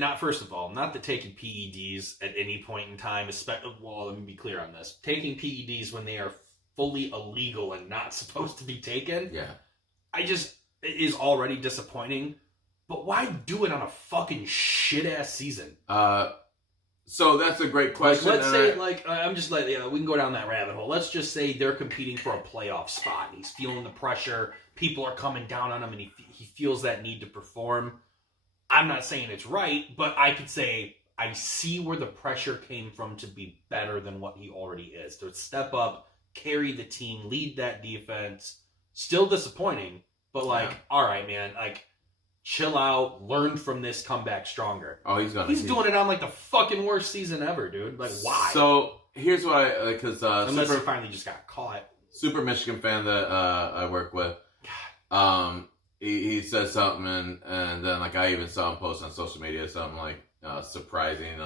taking PEDs at any point in time, well, let me be clear on this. Taking PEDs when they are fully illegal and not supposed to be taken, it is already disappointing. But why do it on a fucking shit-ass season? So that's a great question. Let's say, I'm just we can go down that rabbit hole. Let's just say they're competing for a playoff spot, and he's feeling the pressure. People are coming down on him, and he feels that need to perform. I'm not saying it's right, but I could say I see where the pressure came from to be better than what he already is. To step up, carry the team, lead that defense. Still disappointing, but all right, man, chill out, learn from this, come back stronger. Oh, he's doing it on the fucking worst season ever, dude. Why? So here's what unless he finally just got caught. Super Michigan fan that I work with. He said something and then I even saw him post on social media something surprising,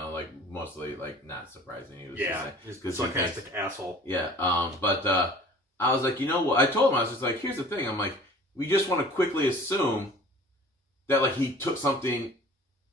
mostly not surprising. He was just he's sarcastic asshole. Yeah. But I was like, you know what? I told him, I was just like, here's the thing. I'm like, we just want to quickly assume that he took something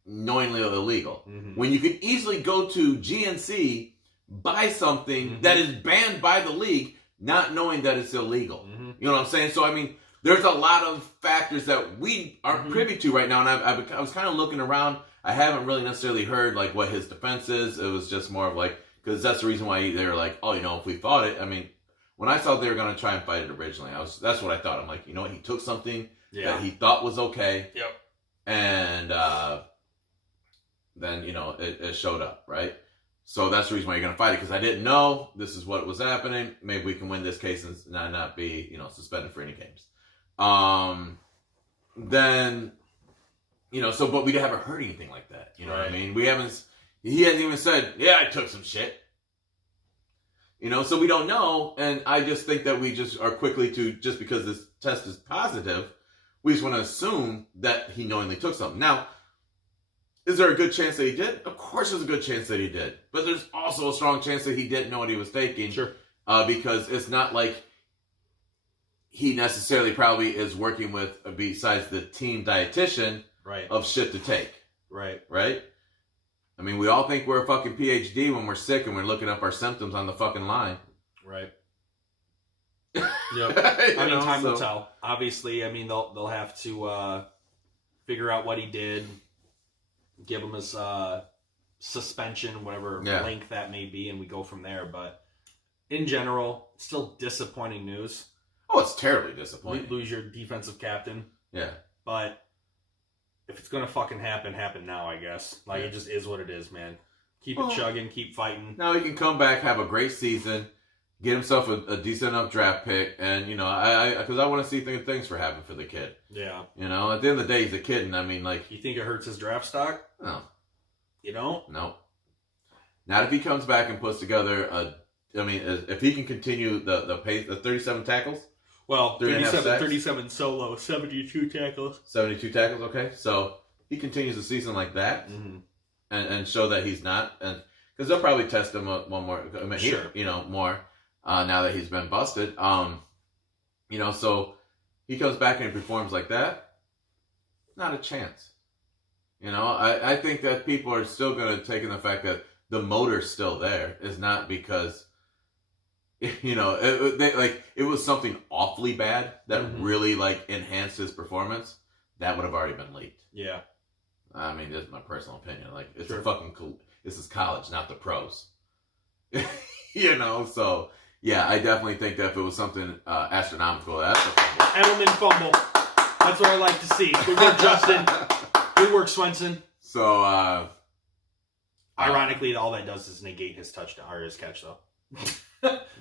knowingly illegal. Mm-hmm. When you could easily go to GNC, buy something that is banned by the league, not knowing that it's illegal. Mm-hmm. You know what I'm saying? So, I mean, there's a lot of factors that we aren't privy to right now. And I was kind of looking around. I haven't really necessarily heard what his defense is. It was just more of because that's the reason why they were if we fought it. I mean, when I thought they were going to try and fight it originally, that's what I thought. I'm like, you know what? He took something that he thought was okay. Yep. And then, it showed up, right? So that's the reason why you're going to fight it, because I didn't know this is what was happening. Maybe we can win this case and not be, suspended for any games. Then, but we haven't heard anything like that. You know what I mean? He hasn't even said, yeah, I took some shit. So we don't know. And I just think that we just are quickly just because this test is positive, we just want to assume that he knowingly took something. Now, is there a good chance that he did? Of course there's a good chance that he did. But there's also a strong chance that he didn't know what he was taking. Sure. Because it's not like he necessarily probably is working with, besides the team dietitian, of shit to take. Right. Right? I mean, we all think we're a fucking PhD when we're sick and we're looking up our symptoms on the fucking line. Right. Yep. Time will tell. Obviously, they'll have to figure out what he did, give him his suspension, whatever length that may be, and we go from there. But in general, still disappointing news. Oh, it's terribly disappointing. Lose your defensive captain. Yeah. But if it's gonna fucking happen now, I guess. It just is what it is, man. Keep it chugging, keep fighting. Now he can come back, have a great season, get himself a decent enough draft pick, and because I want to see things for happen for the kid. Yeah. At the end of the day, he's a kid, and you think it hurts his draft stock? No. You don't? No. Not if he comes back and puts together if he can continue the pace, the 37 tackles. Well, 37 solo, 72 tackles. 72 tackles, okay. So he continues the season like that, and show that he's not, and because they'll probably test him one more, more now that he's been busted. So he comes back and he performs like that. Not a chance. I think that people are still going to take in the fact that the motor's still there is not because. It was something awfully bad that really enhanced his performance. That would have already been leaked. Yeah. I mean, that's my personal opinion. It's a fucking cool. This is college, not the pros. So yeah, I definitely think that if it was something astronomical, that's a fumble. Edelman fumble. That's what I like to see. Good work, Justin. Good work, Swenson. So, ironically, all that does is negate his touchdown or his catch, though.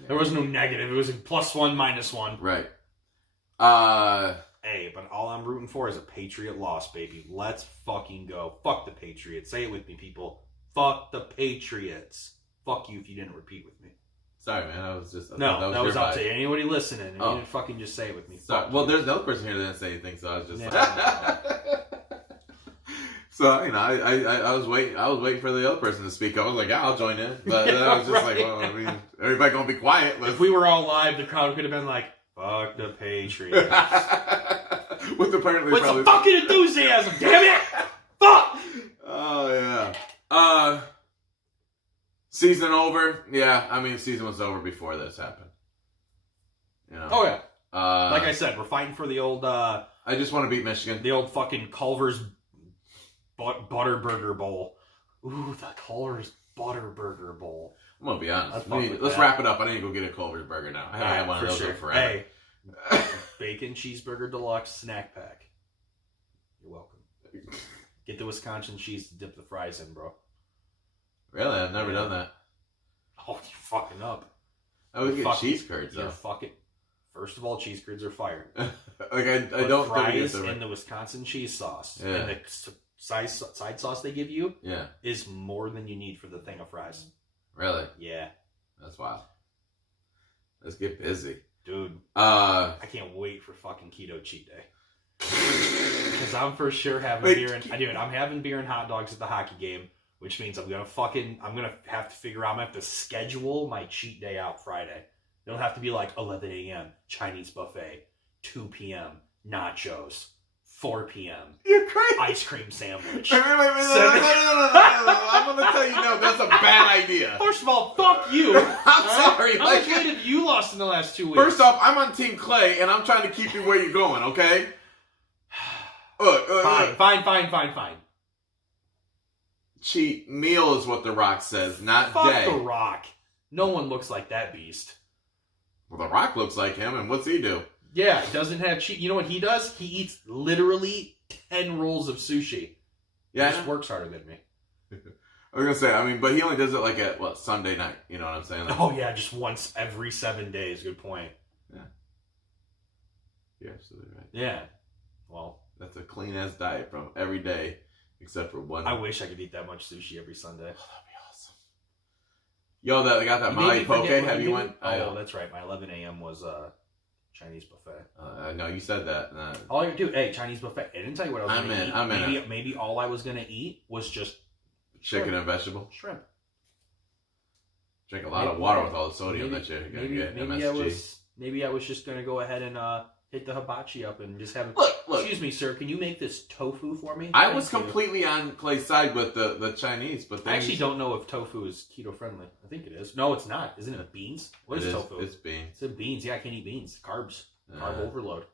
There was no negative. It was a +1, -1. Right. Hey, but all I'm rooting for is a Patriot loss, baby. Let's fucking go. Fuck the Patriots. Say it with me, people. Fuck the Patriots. Fuck you if you didn't repeat with me. Sorry, man. I was just... that was up to anybody listening. You didn't fucking just say it with me. Sorry. Well, there's another person here that didn't say anything, so I was just... So, I was waiting for the other person to speak up. I was like, yeah, I'll join in. But then I was just like, well, I mean, everybody gonna be quiet. If we were all live, the crowd could have been like, fuck the Patriots. With apparently some fucking enthusiasm, damn it! Fuck! season over? Yeah, I mean, the season was over before this happened. You know? Oh, yeah. Uh, Like I said, we're fighting for the old... I just want to beat Michigan. the old fucking Culver's Butterburger Bowl. Ooh, the Culver's Butterburger Bowl. I'm going to be honest. Let's Let's wrap it up. I need to go get a Culver's burger now. I haven't had one of those in forever. Hey, bacon cheeseburger deluxe snack pack. You're welcome. Get the Wisconsin cheese to dip the fries in, bro. Really? I've never done that. Oh, you fucking up. I would get cheese curds, You're though. fucking... First of all, cheese curds are fire. Like, I don't fries think and the Wisconsin cheese sauce Yeah. and the side sauce they give you Yeah. is more than you need for the thing of fries. Really? Yeah. That's wild. Let's get busy. Dude, I can't wait for fucking keto cheat day. Because I'm for sure having beer and... Dude, I'm having beer and hot dogs at the hockey game, which means I'm going to have to figure out... I'm going to have to schedule my cheat day out Friday. It'll have to be like 11 a.m. Chinese buffet, 2 p.m. nachos, 4 p.m. You're crazy. ice cream sandwich. Wait. No. I'm going to tell you, no, that's a bad idea. First of all, fuck you. I'm sorry. How much weight have you lost in the last 2 weeks? First off, I'm on Team Clay, and I'm trying to keep you where you're going, okay? Fine. Cheat meal is what The Rock says, not Fuck day. The Rock. No one looks like that beast. Well, The Rock looks like him, and what's he do? Yeah, he doesn't have cheat. You know what he does? He eats literally 10 rolls of sushi. Yeah, He just works harder than me. I was gonna say, I mean, but he only does it like at Sunday night. You know what I'm saying? Like, Oh yeah, just once every 7 days. Good point. you're absolutely right. Yeah. Well, That's a clean ass diet from every day, except for one. I wish I could eat that much sushi every Sunday. Oh, that'd be awesome. Yo, I got that You made Mahi me Poke. forget what Have you you did? went? Oh, that's right. My 11 a.m. was Chinese buffet. I know you said that. All you do, hey, Chinese buffet. I didn't tell you what I was going to eat. I'm in. Maybe all I was going to eat was just Chicken and vegetable. shrimp. Drink a lot of water with all the sodium that you're gonna get. Maybe I was just going to go ahead and hit the hibachi up and just have it. Look. Excuse me, sir. Can you make this tofu for me? I was Thank you. completely on Clay's side with the Chinese, but then I actually don't know if tofu is keto friendly. I think it is. No, it's not. Isn't it beans? What is tofu? It's beans. It's beans. Yeah, I can't eat beans. Carbs. Carb overload.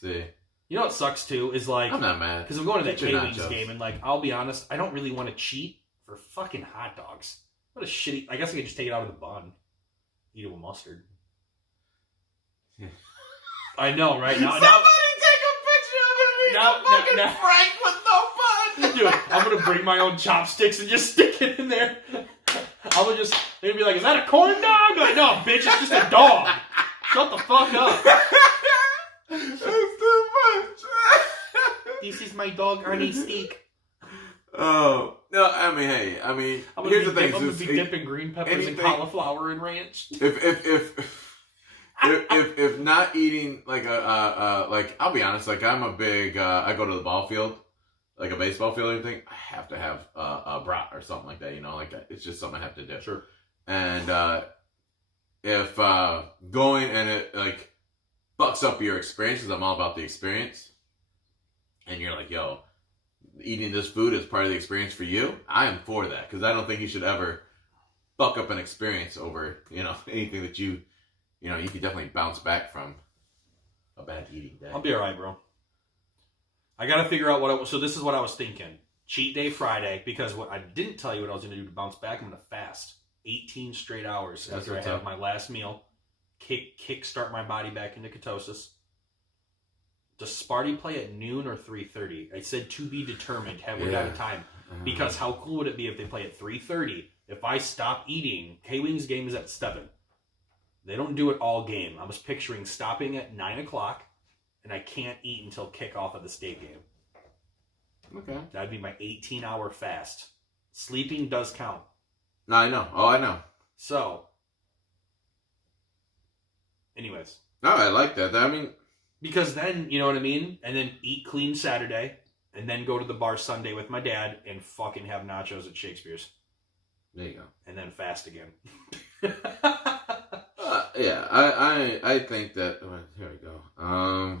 See, You know what sucks too is like I'm not mad because I'm going to that Get your K-Wings nachos. game and like I'll be honest, I don't really want to cheat for fucking hot dogs. What a shitty. I guess I could just take it out of the bun, eat it with mustard. Yeah. I know, right? Now, Somebody take a picture of it. Now- Fucking now- Frank with no fun. dude, I'm gonna bring my own chopsticks and just stick it in there. I'm gonna just. They're gonna be like, "Is that a corn dog?" I'm like, no, bitch, it's just a dog. Shut the fuck up. That's too much. This is my dog, Arnie Steak. Oh no! I mean, hey, here's the thing: I'm gonna be dipping green peppers and anything- cauliflower and ranch. If not eating like like I'll be honest, like I'm a big I go to the ball field, like a baseball field or anything, I have to have a brat or something like that, you know, like it's just something I have to do. Sure. And if going and it like fucks up your experience, because I'm all about the experience, and you're like, yo, eating this food is part of the experience for you, I am for that, because I don't think you should ever fuck up an experience over, you know, anything that you know, you could definitely bounce back from a bad eating day. I'll be alright, bro. I gotta figure out what I was. So this is what I was thinking. Cheat day Friday, because what I didn't tell you what I was gonna do to bounce back. I'm gonna fast 18 straight hours That's after I what's have up. my last meal. Kick start my body back into ketosis. Does Sparty play at noon or 3:30? I said to be determined. Have we got a time? Because how cool would it be if they play at 3:30? If I stop eating, K-Wings game is at 7. They don't do it all game. I was picturing stopping at 9 o'clock, and I can't eat until kickoff of the state game. Okay. That'd be my 18-hour fast. Sleeping does count. No, I know. Oh, I know. So, anyways. No, I like that. I mean, Because then, you know what I mean? And then eat clean Saturday, and then go to the bar Sunday with my dad and fucking have nachos at Shakespeare's. there you go. And then fast again. Yeah, I think that. Here we go.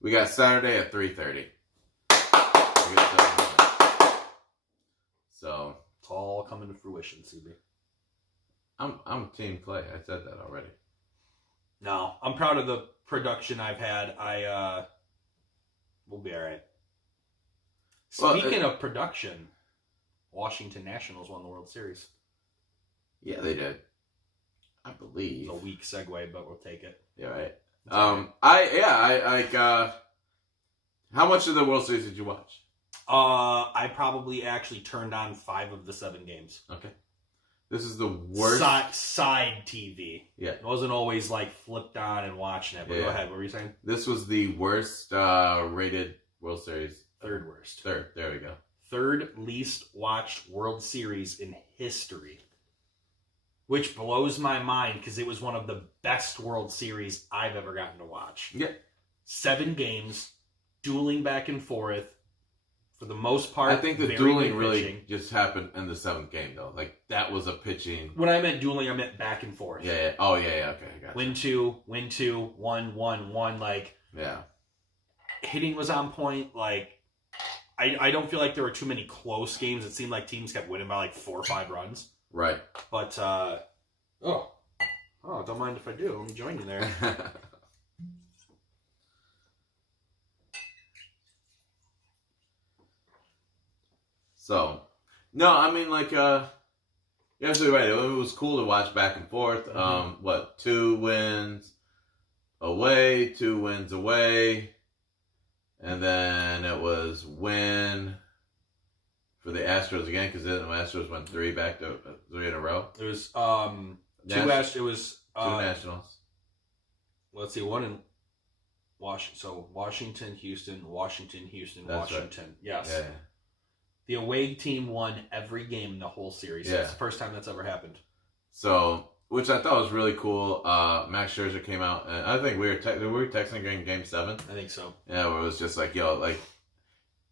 We got Saturday at 3:30. So It's all coming to fruition, CB. I'm Team Clay. I said that already. No, I'm proud of the production I've had. We'll be all right. Well, Speaking of production, Washington Nationals won the World Series. Yeah, they did. I believe. It's a weak segue, but we'll take it. Yeah, right. It's all right. How much of the World Series did you watch? I probably actually turned on 5 of the 7 games. Okay. This is the worst. Side TV. Yeah. It wasn't always like flipped on and watching it. But Yeah. Go ahead. What were you saying? This was the worst rated World Series. Third worst. Third. There we go. Third least watched World Series in history. Which blows my mind because it was one of the best World Series I've ever gotten to watch. Yeah. 7 games, dueling back and forth. For the most part, I think the very dueling good really pitching. just happened in the 7th game, though. Like, that was a pitching. When I meant dueling, I meant back and forth. Yeah. Oh, yeah. Okay, I got you. Win two, 1-1-1. Like, Yeah. hitting was on point. Like, I don't feel like there were too many close games. It seemed like teams kept winning by like 4 or 5 runs. Right. But, don't mind if I do. Let me join you there. So, no, I mean, like, you're absolutely right. It was cool to watch back and forth. 2 wins away, 2 wins away, and then it was win for the Astros again, because the Astros went 3 in a row. It was, 2 Nationals. Let's see, 1 in Washington. So, Washington, Houston, Washington, Houston, That's Washington. right. Yes. Yeah. The away team won every game in the whole series. Yeah. It's the first time that's ever happened. So, which I thought was really cool. Max Scherzer came out, and I think we were texting during Game 7. I think so. Yeah, where it was just like, yo, like,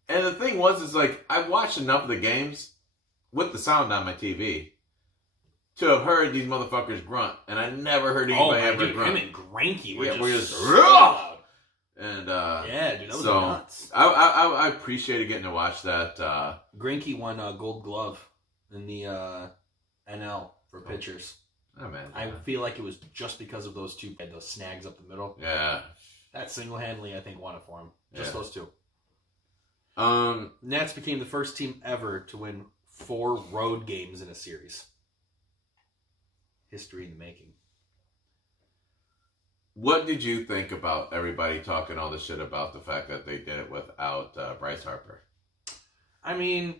and the thing was, like, I watched enough of the games with the sound on my TV to have heard these motherfuckers grunt, and I never heard anybody ever grunt. Him and Greinke were Yeah, just, we're just so loud. And Yeah, dude, that was so nuts. I appreciated getting to watch that. Greinke won a Gold Glove in the NL for pitchers. Oh man, I feel like it was just because of those 2 those snags up the middle. yeah, That single-handedly, I think, won it for him. Just Yeah. those 2. Um, Nats became the first team ever to win 4 road games in a series. History in the making. what did you think about everybody talking all this shit about the fact that they did it without Bryce Harper? I mean,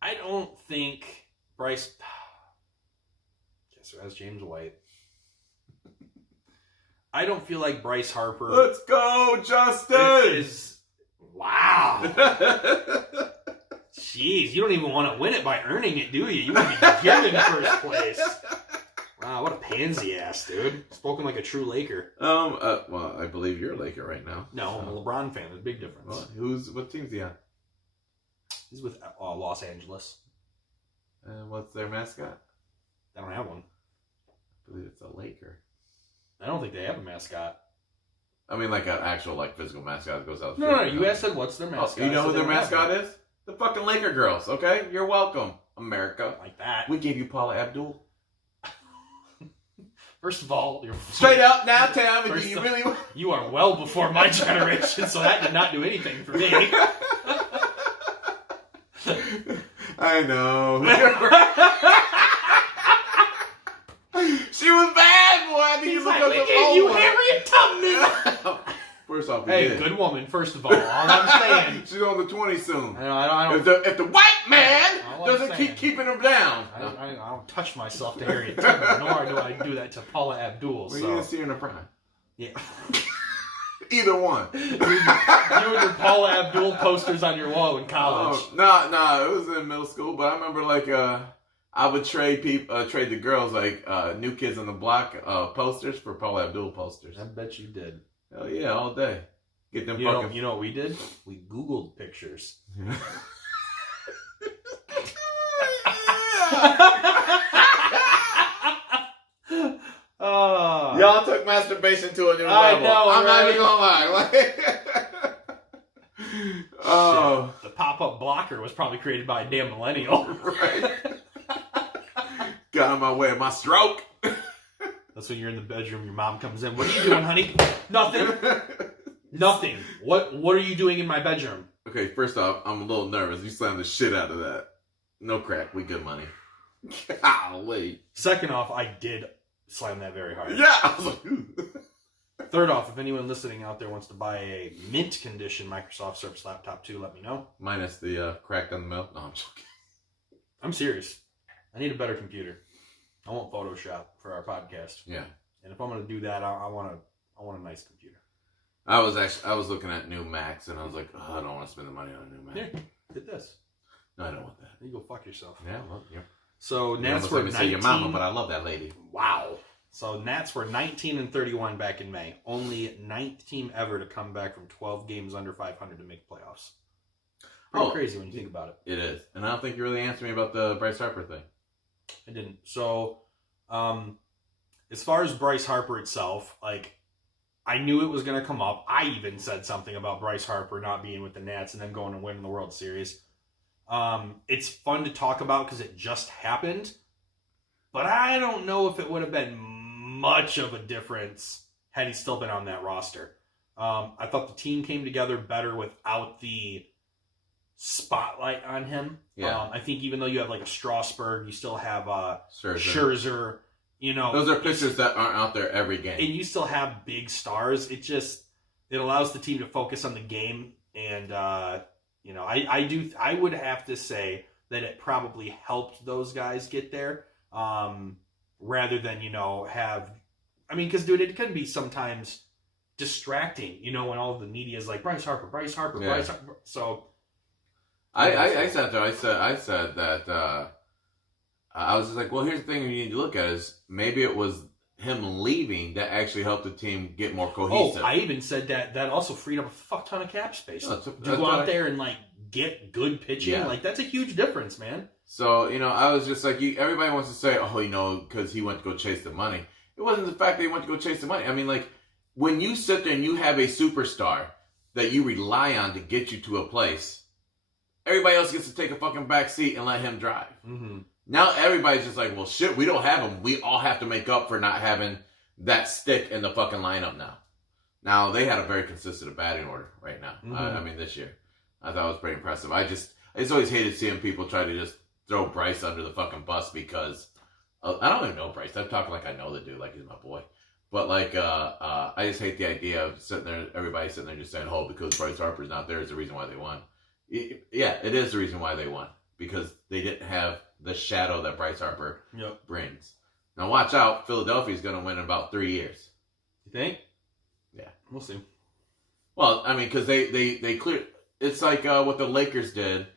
I don't think Bryce. Guess who has James White? I don't feel like Bryce Harper. Let's go, Justin! Is wow. Jeez, you don't even want to win it by earning it, do you? You want to be given first place. Wow, what a pansy ass, dude. Spoken like a true Laker. Well, I believe you're a Laker right now. No, I'm a LeBron fan. There's a big difference. Well, what team's he on? He's with Los Angeles. What's their mascot? They don't have one. I believe it's a Laker. I don't think they have a mascot. I mean, like an actual, like, physical mascot that goes out. No, you asked them what's their mascot. You know So who they their don't have mascot one. is? The fucking Laker girls, okay? You're welcome, America. Like that. We gave you Paula Abdul. First of all, you're Straight up now, Tam. First You of- really... You are well before my generation, so that did not do anything for me. I know. She was bad, boy. I need He's to like, look we up gave you Harriet Tubman. First off, we Hey, did. good woman, first of all I'm saying. She's on the 20 soon. I don't, If the white man I'm doesn't saying. keep keeping him down, I don't touch myself to Harriet Tubman, nor do I do that to Paula Abdul. we're So. gonna see her in the prime. Yeah. Either one. You and your Paula Abdul posters on your wall in college. Nah, it was in middle school, but I remember like I would trade the girls like New Kids on the Block posters for Paula Abdul posters. I bet you did. Hell yeah, all day. Get them You know, fucking. you know what we did? We Googled pictures. Y'all took masturbation to a new I level. know, I'm not right? even gonna lie. Oh, The pop-up blocker was probably created by a damn millennial. right. Got in my way of my stroke. That's when you're in the bedroom. Your mom comes in. What are you doing, honey? Nothing. Nothing. What are you doing in my bedroom? Okay, first off, I'm a little nervous. You slammed the shit out of that. No crack. We good money. Golly. Second off, I did slam that very hard. Yeah. I was like, ooh. Third off, if anyone listening out there wants to buy a mint condition Microsoft Surface Laptop 2, let me know. Minus the crack down the middle. No, I'm joking. I'm serious. I need a better computer. I want Photoshop for our podcast. Yeah. And if I'm going to do that, I want a nice computer. I was looking at new Macs and I was like, oh, I don't want to spend the money on a new Mac. Yeah, get this. No, I don't want that. You go fuck yourself. Yeah, well, yeah. So Nats were 19. Say your mama, but I love that lady. Wow. So Nats were 19-31 back in May. Only ninth team ever to come back from 12 games under 500 to make playoffs. Pretty crazy when you think about it. It is. And I don't think you really answered me about the Bryce Harper thing. I didn't. So, as far as Bryce Harper itself, like, I knew it was going to come up. I even said something about Bryce Harper not being with the Nats and them going and winning the World Series. It's fun to talk about because it just happened. But I don't know if it would have been much of a difference had he still been on that roster. I thought the team came together better without the spotlight on him. Yeah. I think even though you have like a Strasburg, you still have Scherzer. Scherzer. You know, those are pitchers that aren't out there every game. And you still have big stars. It allows the team to focus on the game. And, you know, I would have to say that it probably helped those guys get there rather than, you know, because, dude, it can be sometimes distracting, you know, when all of the media is like, Bryce Harper. Yeah. So I sat there. I said that I was just like, well, here's the thing you need to look at is maybe it was him leaving that actually helped the team get more cohesive. I even said that also freed up a fuck ton of cap space. Yeah, to go out there and like get good pitching, Yeah. like that's a huge difference, man. So, you know, I was just like, everybody wants to say, oh, you know, because he went to go chase the money. It wasn't the fact that he went to go chase the money. I mean, like, when you sit there and you have a superstar that you rely on to get you to a place, everybody else gets to take a fucking back seat and let him drive. Mm-hmm. Now everybody's just like, well, shit, we don't have him. We all have to make up for not having that stick in the fucking lineup now. Now, they had a very consistent batting order right now. Mm-hmm. I mean, this year. I thought it was pretty impressive. I just always hated seeing people try to just throw Bryce under the fucking bus because I don't even know Bryce. I'm talking like I know the dude, like he's my boy. But like, I just hate the idea of everybody sitting there just saying, oh, because Bryce Harper's not there is the reason why they won. Yeah, it is the reason why they won. Because they didn't have the shadow that Bryce Harper brings. Now watch out, Philadelphia's going to win in about 3 years. You think? Yeah. We'll see. Well, I mean, because they cleared. It's like what the Lakers did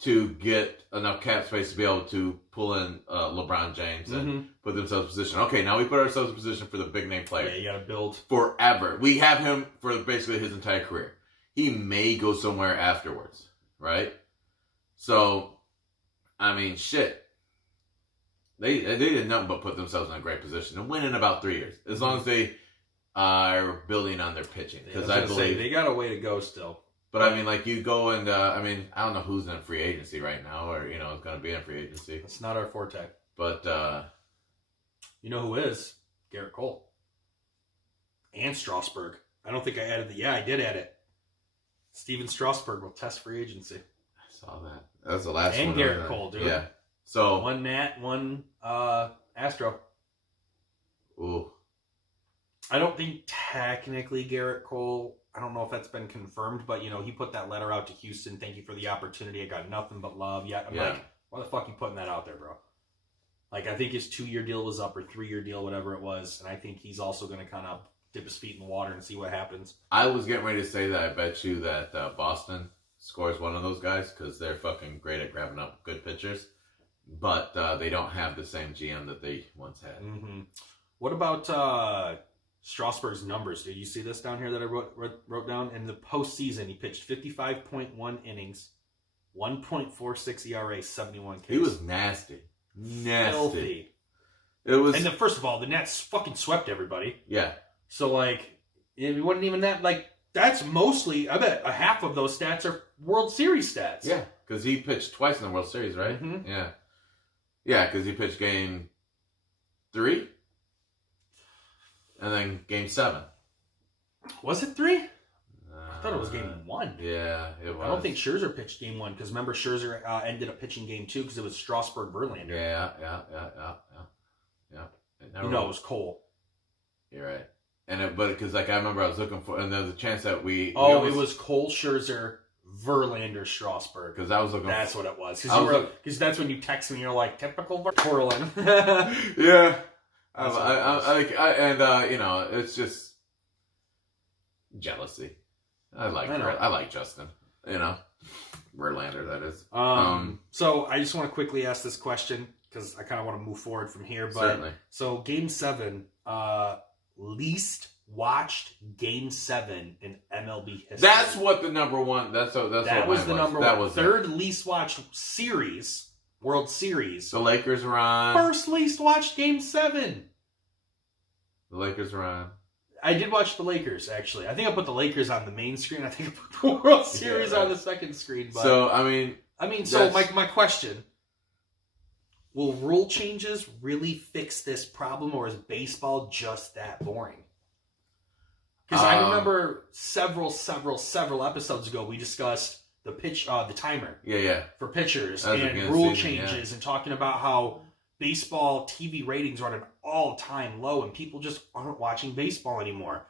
to get enough cap space to be able to pull in LeBron James and put themselves in position. Okay, now we put ourselves in position for the big name player. Yeah, you got to build. Forever. We have him for basically his entire career. He may go somewhere afterwards, right? So, I mean, shit. They did nothing but put themselves in a great position and win in about 3 years. As long as they are building on their pitching. Because I believe they got a way to go still. But I mean, like, you go and, I don't know who's in free agency right now or, you know, is going to be in free agency. It's not our forte. But, you know who is? Garrett Cole. And Strasburg. I don't think I added the, I did add it. Steven Strasburg will test free agency. I saw that. That was the last one. And Garrett Cole, dude. Yeah. So. One Nat, one Astro. Ooh. I don't think technically Garrett Cole, I don't know if that's been confirmed, but, you know, he put that letter out to Houston. Thank you for the opportunity. I got nothing but love. Yeah, I'm like, why the fuck you putting that out there, bro? Like, I think his 2-year deal was up or 3-year deal, whatever it was. And I think he's also going to kind of dip his feet in the water and see what happens. I was getting ready to say that I bet you that Boston scores one of those guys because they're fucking great at grabbing up good pitchers. But they don't have the same GM that they once had. Mm-hmm. What about Strasburg's numbers? Did you see this down here that I wrote down? In the postseason, he pitched 55.1 innings, 1.46 ERA, 71 Ks. He was nasty. Filthy. It was. And first of all, the Nats fucking swept everybody. Yeah. So, like, it wasn't even that. Like, that's mostly, I bet, a half of those stats are World Series stats. Yeah, because he pitched twice in the World Series, right? Mm-hmm. Yeah. Yeah, because he pitched game 3. And then Game 7. Was it 3? I thought it was Game 1. Yeah, it was. I don't think Scherzer pitched Game 1 because remember Scherzer ended up pitching Game 2 because it was Strasburg-Verlander. Yeah. No, it was Cole. You're right. But because like I remember I was looking for, and there's a chance that it was Cole, Scherzer, Verlander, Strasburg. Because I was looking. That's what it was. Because that's when you text me. You're like typical twirling. Yeah. It's just jealousy. I like Justin. Verlander, that is. So I just want to quickly ask this question because I kind of want to move forward from here. But certainly. So Game 7, least watched Game 7 in MLB history. That's what the number one. That was the number one. That was third least watched series, World Series. The Lakers were on. First least watched Game 7. The Lakers were on. I did watch the Lakers, actually. I think I put the Lakers on the main screen. I think I put the World Series on the second screen. But, so, my question, will rule changes really fix this problem, or is baseball just that boring? Because I remember several episodes ago, we discussed the timer for pitchers and rule changes and talking about how baseball TV ratings are at an all-time low and people just aren't watching baseball anymore.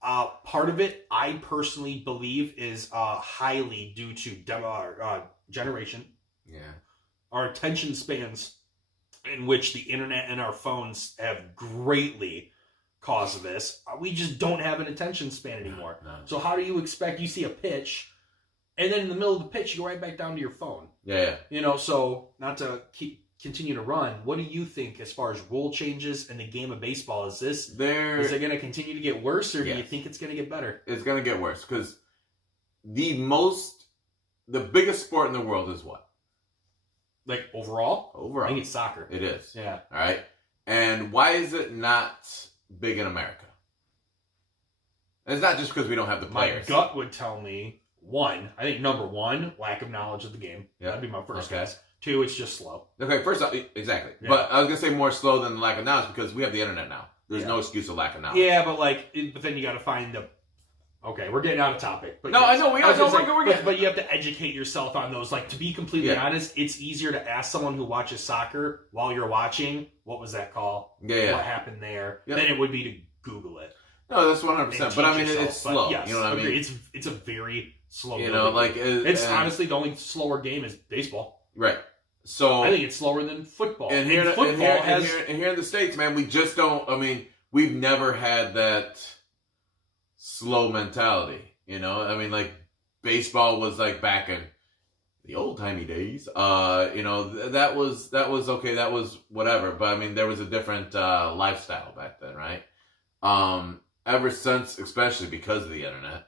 Part of it, I personally believe, is highly due to generation. Yeah. Our attention spans, in which the internet and our phones have greatly caused this. We just don't have an attention span anymore. No. So how do you expect you see a pitch, and then in the middle of the pitch, you go right back down to your phone? Yeah. So not to continue to run, what do you think as far as rule changes in the game of baseball? Is it going to continue to get worse, or do you think it's going to get better? It's going to get worse because the biggest sport in the world is what? Like overall? Overall. I think it's soccer. It is. Yeah. All right. And why is it not big in America? And it's not just because we don't have the players. My gut would tell me, I think number one, lack of knowledge of the game. Yeah. That'd be my first guess. 2, it's just slow. Okay, first off, exactly. Yeah. But I was going to say more slow than lack of knowledge because we have the internet now. There's no excuse of lack of knowledge. Yeah, but then you got to find the... Okay, we're getting out of topic. But I know. We're getting... But you have to educate yourself on those. Like, to be completely honest, it's easier to ask someone who watches soccer while you're watching, what was that call? Yeah. What happened there? Than it would be to Google it. No, that's 100%. But I mean, it's slow. Yes, you know what I mean? It's a very slow game. It's honestly the only slower game is baseball. Right. So I think it's slower than football. And here in the States, man, we just don't. I mean, we've never had that slow mentality. I mean, like baseball was like back in the old timey days. That was okay. That was whatever. But I mean, there was a different lifestyle back then, right? Ever since, especially because of the internet,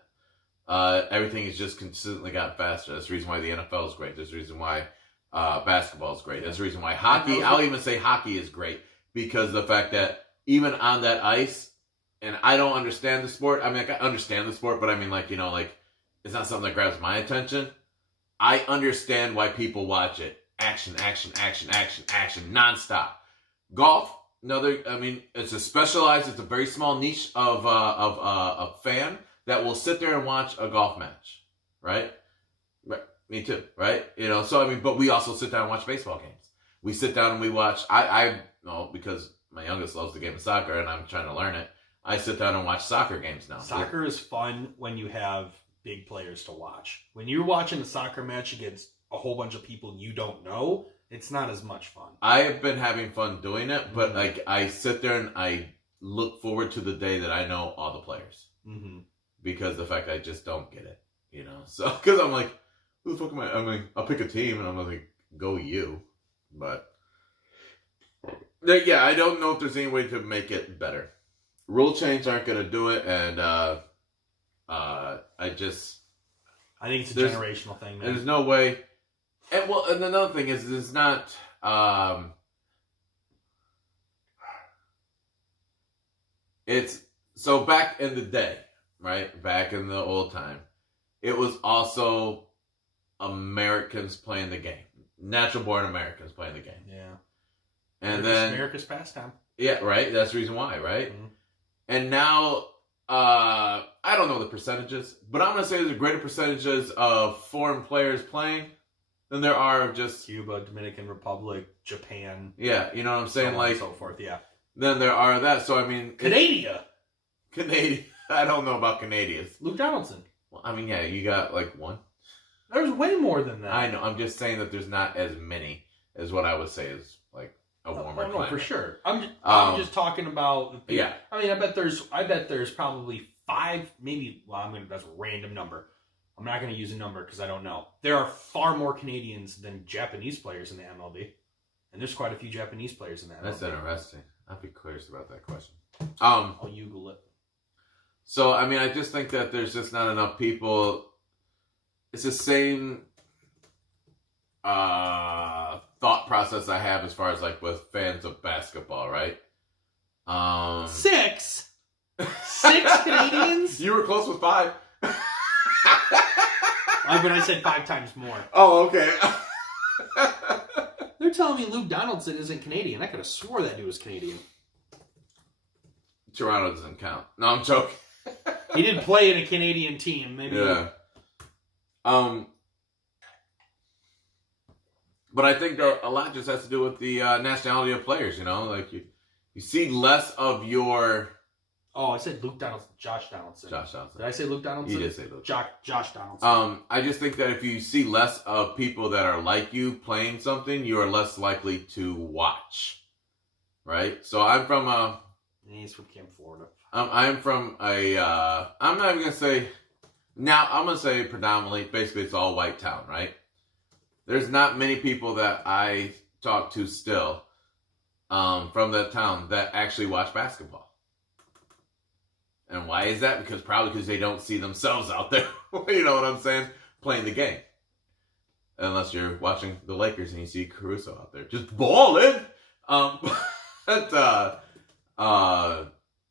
everything has just consistently got faster. That's the reason why the NFL is great. There's a reason why basketball is great. That's the reason why hockey, I'll even say hockey is great because of the fact that even on that ice, and I don't understand the sport. I mean, I understand the sport, but I mean, it's not something that grabs my attention. I understand why people watch it. Action, nonstop. Golf, it's a very small niche of a fan that will sit there and watch a golf match, right? Me too, right? But we also sit down and watch baseball games. We sit down and we watch. I know because my youngest loves the game of soccer and I'm trying to learn it. I sit down and watch soccer games now. Soccer is fun when you have big players to watch. When you're watching a soccer match against a whole bunch of people you don't know, it's not as much fun. I have been having fun doing it, but I sit there and I look forward to the day that I know all the players. Mm-hmm. Because the fact I just don't get it, So, because I'm like, who the fuck am I? I'm like, I'll pick a team, and I'm like, go you. But, yeah, I don't know if there's any way to make it better. Rule change aren't going to do it, and I think it's a generational thing, man. There's no way. And another thing is, it's not. It's so back in the day, right? Back in the old time, it was also Americans playing the game, natural-born Americans playing the game. Yeah, and then America's pastime. Yeah, right. That's the reason why, right? Mhm. And now, I don't know the percentages, but I'm gonna say there's a greater percentages of foreign players playing than there are of just Cuba, Dominican Republic, Japan, yeah. You know what I'm so saying? on Like and so forth. Yeah, than there are of that. So I mean, Canada. Canadian. I don't know about Canadians. Luke Donaldson. Well, I mean, yeah, you got like one. There's way more than that. I know. I'm just saying that there's not as many as what I would say is like a warmer no, climate. for sure. I'm just talking about. Yeah. I mean, I bet there's probably 5, maybe. Well, that's a random number. I'm not going to use a number because I don't know. There are far more Canadians than Japanese players in the MLB, and there's quite a few Japanese players in the MLB. That's interesting. I'll be curious about that question. I'll Google it. So I mean, I just think that there's just not enough people. It's the same thought process I have as far as like with fans of basketball, right? 6 Canadians. You were close with 5. But I said 5 times more. Oh, okay. They're telling me Luke Donaldson isn't Canadian. I could have swore that dude was Canadian. Toronto doesn't count. No, I'm joking. He did play in a Canadian team. Maybe. Yeah. But I think that a lot just has to do with the nationality of players. You know, like you see less of your. Oh, I said Luke Donaldson. Josh Donaldson. Josh Donaldson. Did I say Luke Donaldson? You did say Luke. Josh Donaldson. I just think that if you see less of people that are like you playing something, you are less likely to watch. Right? So I'm from a. He's from Camp Florida. I'm from a. I'm not even gonna say. Now I'm gonna say predominantly, basically, it's all white town, right? There's not many people that I talk to still, from that town that actually watch basketball. And why is that? Probably because they don't see themselves out there. You know what I'm saying? Playing the game. Unless you're watching the Lakers and you see Caruso out there just balling. But,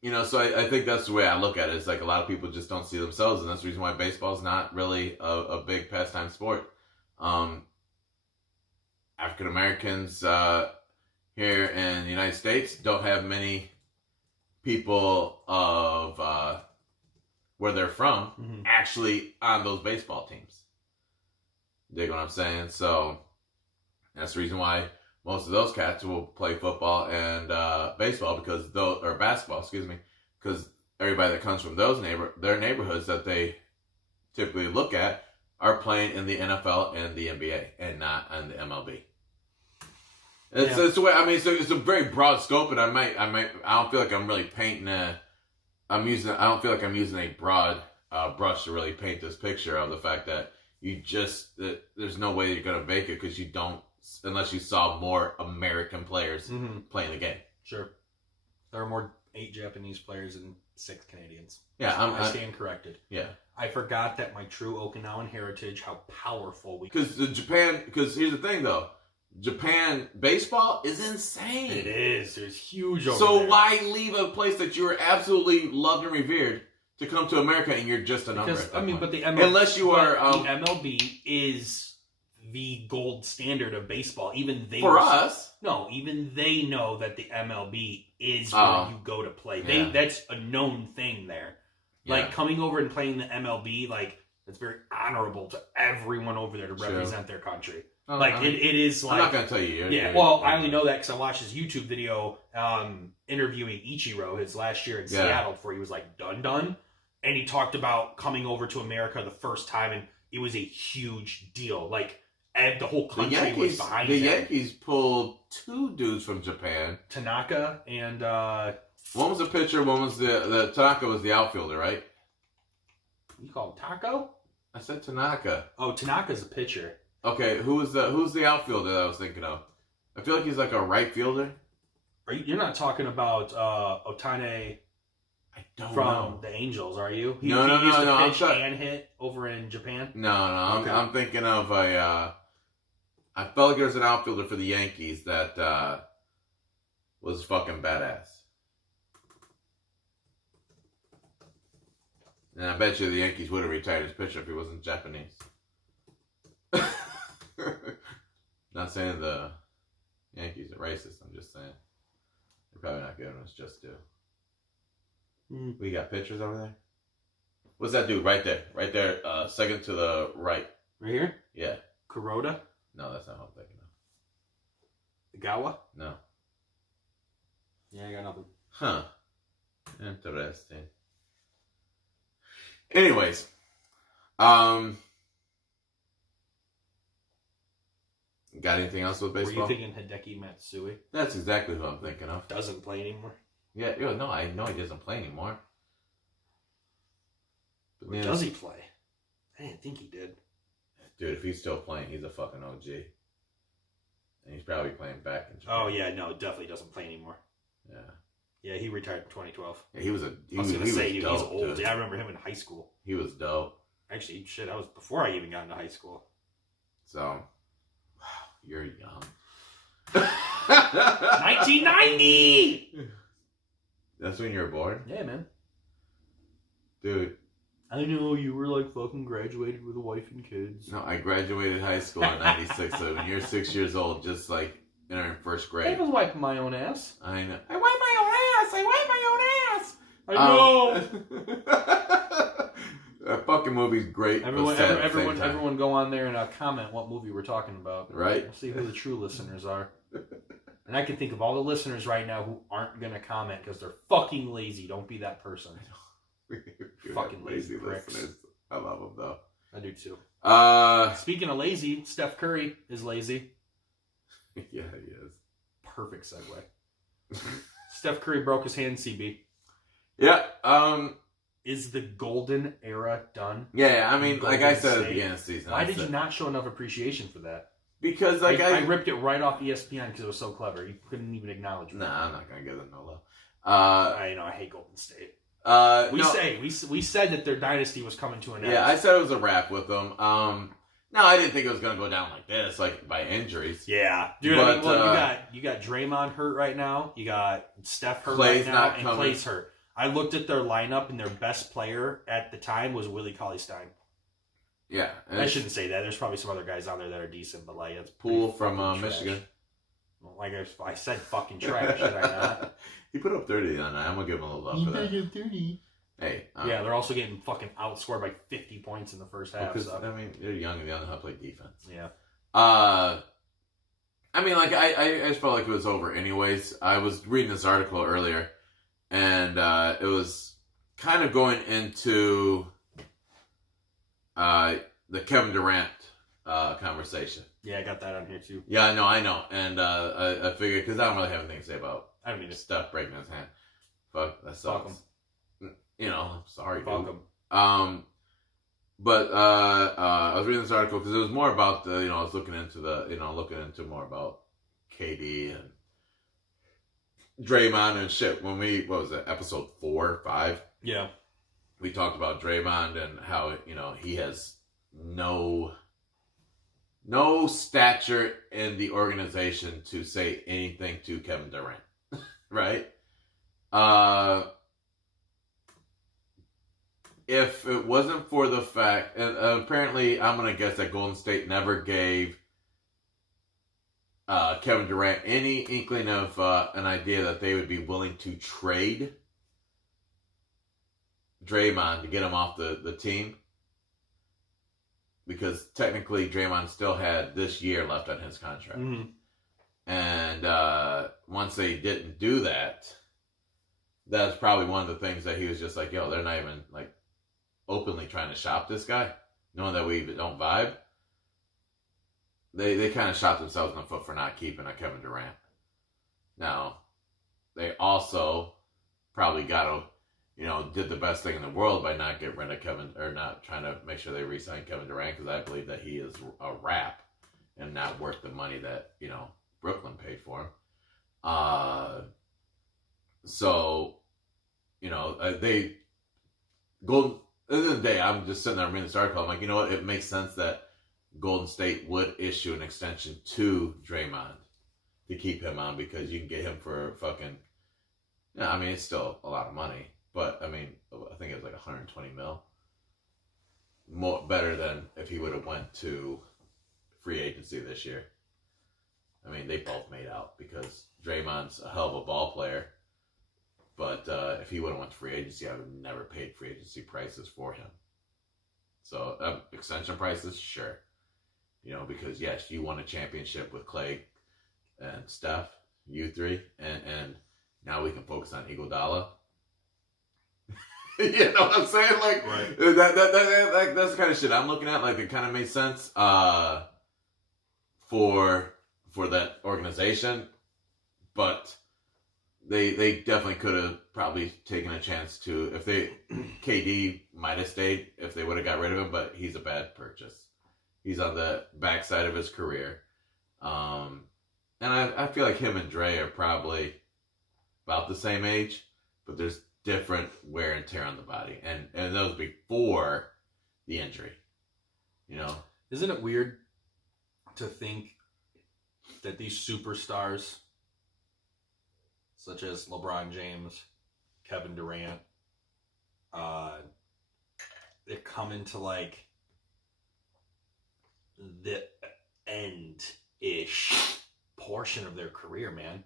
you know, so I think that's the way I look at it. It's like a lot of people just don't see themselves, and that's the reason why baseball is not really a big pastime sport. African Americans here in the United States don't have many people of where they're from actually on those baseball teams. Dig what I'm saying? So that's the reason why most of those cats will play football and baseball or basketball, excuse me, because everybody that comes from their neighborhoods that they typically look at are playing in the NFL and the NBA and not in the MLB. It's the way. I mean, it's a very broad scope, and I don't feel like I'm really painting I don't feel like I'm using a broad brush to really paint this picture of the fact that there's no way you're gonna make it because you don't, unless you saw more American players playing the game. Sure. There are more 8 Japanese players and 6 Canadians. Yeah, I stand corrected. Yeah. I forgot that my true Okinawan heritage, how powerful we. Because here's the thing though, Japan baseball is insane. It is. There's huge. Over So there. why leave a place that you are absolutely loved and revered to come to America and you're just a number? Because at that point? but the MLB, unless you are the MLB is the gold standard of baseball. Even they even they know that the MLB is where you go to play. Yeah. That's a known thing there. Like coming over and playing the MLB, like that's very honorable to everyone over there to represent their country. It is like... I'm not going to tell you. I only know that because I watched his YouTube video interviewing Ichiro his last year in Seattle before he was like done. And he talked about coming over to America the first time, and it was a huge deal. Like, the whole country was behind him. The Yankees pulled 2 dudes from Japan. Tanaka and... one was the pitcher, one was the Tanaka was the outfielder, right? You call him Taco? I said Tanaka. Oh, Tanaka's a pitcher. Okay, who's the outfielder that I was thinking of? I feel like he's like a right fielder. You're not talking about Otane I don't from know. the Angels, are you? He No. used to pitch and hit over in Japan? No. Okay. I'm thinking of I felt like there was an outfielder for the Yankees that was fucking badass. And I bet you the Yankees would have retired his pitcher if he wasn't Japanese. Not saying the Yankees are racist, I'm just saying. They're probably not giving us just due. Mm. We got pictures over there. What's that dude right there? Right there, second to the right. Right here? Yeah. Kuroda? No, that's not what I'm thinking of. Gawa? No. Yeah, I got nothing. Huh. Interesting. Anyways, got anything else with baseball? Were you thinking Hideki Matsui? That's exactly who I'm thinking of. Doesn't play anymore. Yeah, no, I know he doesn't play anymore. But Or does he play? I didn't think he did. Dude, if he's still playing, he's a fucking OG. And he's probably playing back in Japan. Oh, yeah, no, definitely doesn't play anymore. Yeah. Yeah, he retired in 2012. Yeah, he was He's dope, old. dude. Yeah, I remember him in high school. He was dope. Actually, shit, that was before I even got into high school. So, wow, you're young. 1990! That's when you were born? Yeah, man. Dude. I know you were like fucking graduated with a wife and kids. No, I graduated high school in 96, so when you're 6 years old, just like entering first grade. I was wiping my own ass. I know. I wipe my own ass! I wipe my own ass! I know! That fucking movie's great. Everyone, but sad at the same time. everyone go on there and comment what movie we're talking about. Right? We'll see who the true listeners are. And I can think of all the listeners right now who aren't going to comment because they're fucking lazy. Don't be that person. Fucking lazy pricks. Listeners. I love them, though. I do, too. Speaking Speaking of lazy, Steph Curry is lazy. Yeah, he is. Perfect segue. Steph Curry broke his hand, CB. Yeah, Is the golden era done? yeah, I mean, like I said at the State. beginning of the season. Why I did said- you not show enough appreciation for that? Because, like, I ripped it right off ESPN because it was so clever. You couldn't even acknowledge me. Nah, I'm not going to give them no love. I know, I hate Golden State. We said that their dynasty was coming to an end. Yeah, I said it was a wrap with them. No, I didn't think it was going to go down like this, like by injuries. Yeah, dude. But, I mean, well, you got Draymond hurt right now. You got Steph hurt Clay's right now, not and coming. Clay's hurt. I looked at their lineup, and their best player at the time was Willie Cauley-Stein. Yeah. And I shouldn't say that. There's probably some other guys on there that are decent, but like it's Poole pretty from fucking trash. Michigan. Well, like I said, fucking trash. Did I not? He put up 30 on that. I'm going to give him a little love for that. 30. Hey. Yeah, they're also getting fucking outscored by 50 points in the first half. Because, So. I mean, they're young and they don't know how to play defense. Yeah. I mean, like, I just felt like it was over anyways. I was reading this article earlier, and it was kind of going into the Kevin Durant conversation. Yeah, I got that on here too. Yeah, I know. And I figured, because I don't really have anything to say about I don't mean to stuff breaking his hand. Fuck, that sucks. Fuck You know, I'm sorry, fuck dude. them. But I was reading this article because it was more about the, I was looking into more about KD and Draymond and shit. When what was it, episode 4 or 5? Yeah. We talked about Draymond and how, he has no stature in the organization to say anything to Kevin Durant. Right? If it wasn't for the fact, and apparently I'm going to guess that Golden State never gave Kevin Durant any inkling of an idea that they would be willing to trade Draymond to get him off the team. Because technically Draymond still had this year left on his contract. Mm-hmm. And once they didn't do that, that's probably one of the things that he was just like, yo, they're not even like openly trying to shop this guy, knowing that we don't vibe. They kind of shot themselves in the foot for not keeping a Kevin Durant. Now, they also probably did the best thing in the world by not getting rid of Kevin, or not trying to make sure they re-sign Kevin Durant, because I believe that he is a wrap and not worth the money that, Brooklyn paid for him. At the end of the day, I'm just sitting there reading this article. I'm like, you know what? It makes sense that Golden State would issue an extension to Draymond to keep him on, because you can get him for fucking, I mean, it's still a lot of money, but I mean, I think it was like 120 mil. Better than if he would have went to free agency this year. I mean, they both made out because Draymond's a hell of a ball player. But if he would have went to free agency, I would have never paid free agency prices for him. So extension prices, sure. Because yes, you won a championship with Clay and Steph, you three, and now we can focus on Iguodala. You know what I'm saying? Like right. that's the kind of shit I'm looking at. Like it kind of made sense for that organization, but they definitely could have probably taken a chance to if KD might have stayed if they would have got rid of him, but he's a bad purchase. He's on the backside of his career, and I feel like him and Dre are probably about the same age, but there's different wear and tear on the body, and that was before the injury. Isn't it weird to think that these superstars, such as LeBron James, Kevin Durant, they come into like the end-ish portion of their career, man.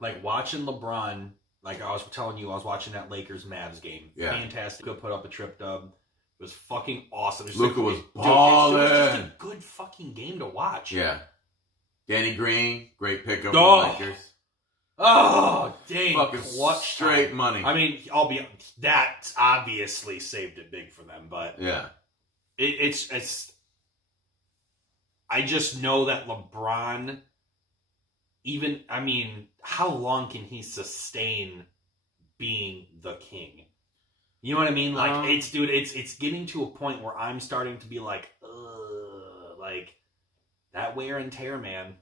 Like watching LeBron, like I was telling you, I was watching that Lakers-Mavs game. Yeah. Fantastic. Could put up a trip dub. It was fucking awesome. Luka was balling. It was just a good fucking game to watch. Yeah. Danny Green, great pickup Oh. for the Lakers. Oh, dang. Fucking clutch straight time. money. I mean, that obviously saved it big for them, but Yeah. it's I just know that LeBron, how long can he sustain being the king? You know what I mean? Like, it's getting to a point where I'm starting to be like, like, that wear and tear, man.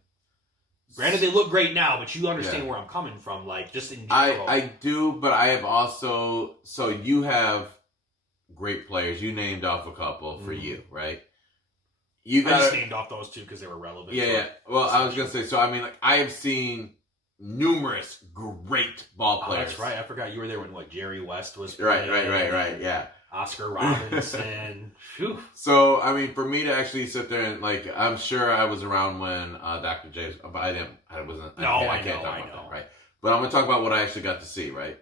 Granted, they look great now, but you understand where I'm coming from, like, just in general. I do, but I have also, so you have great players. You named off a couple for you, right? I just named off those two because they were relevant. Yeah. Well, I was going to say, so I mean, like, I have seen numerous great ball players. That's right. I forgot you were there when, like, Jerry West was playing. Right. Yeah. Oscar Robinson. Whew. So, I mean, for me to actually sit there and, like, I'm sure I was around when Dr. J, but I can't talk about that, right? But I'm going to talk about what I actually got to see, right?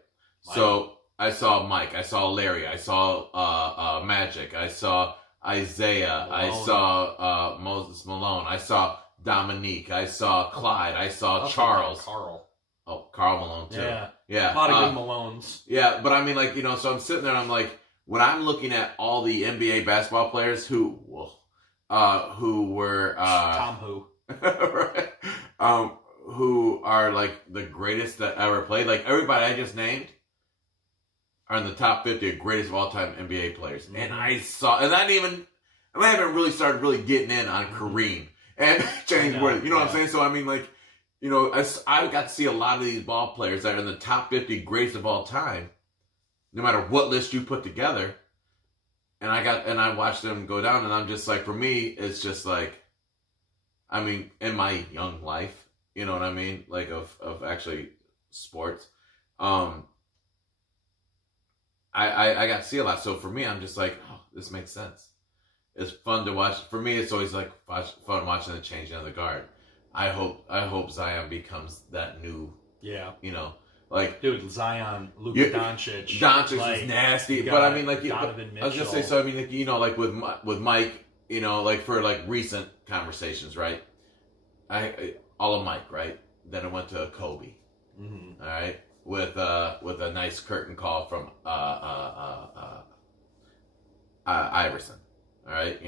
Mike. So, I saw Mike, I saw Larry, I saw Magic, I saw Isaiah, Malone. I saw Moses Malone, I saw Dominique, I saw Clyde, I saw Charles. Carl. Oh, Karl Malone, too. Yeah. A lot of good Malones. Yeah, but I mean, like, so I'm sitting there and I'm like, when I'm looking at all the NBA basketball players who were Tom who. right, who are like the greatest that ever played, like everybody I just named are in the top 50 of greatest of all time NBA players. Mm-hmm. And I haven't really started really getting in on Kareem and James Worthy. You know what I'm saying? So I mean, like, I got to see a lot of these ball players that are in the top 50 greatest of all time, no matter what list you put together. And I watched them go down, and I'm just like, for me, it's just like, I mean, in my young life, you know what I mean? Like, of actually sports, I got to see a lot. So for me, I'm just like, oh, this makes sense. It's fun to watch. For me, it's always like fun watching the changing of the guard. I hope Zion becomes that new, like, dude, Zion, Luka Doncic. Doncic like, is nasty, but I mean, like, Donovan Mitchell. I was gonna say, so I mean, like, with Mike, like for like recent conversations, right? All of Mike, right? Then it went to Kobe, mm-hmm. all right, with a nice curtain call from Iverson, all right,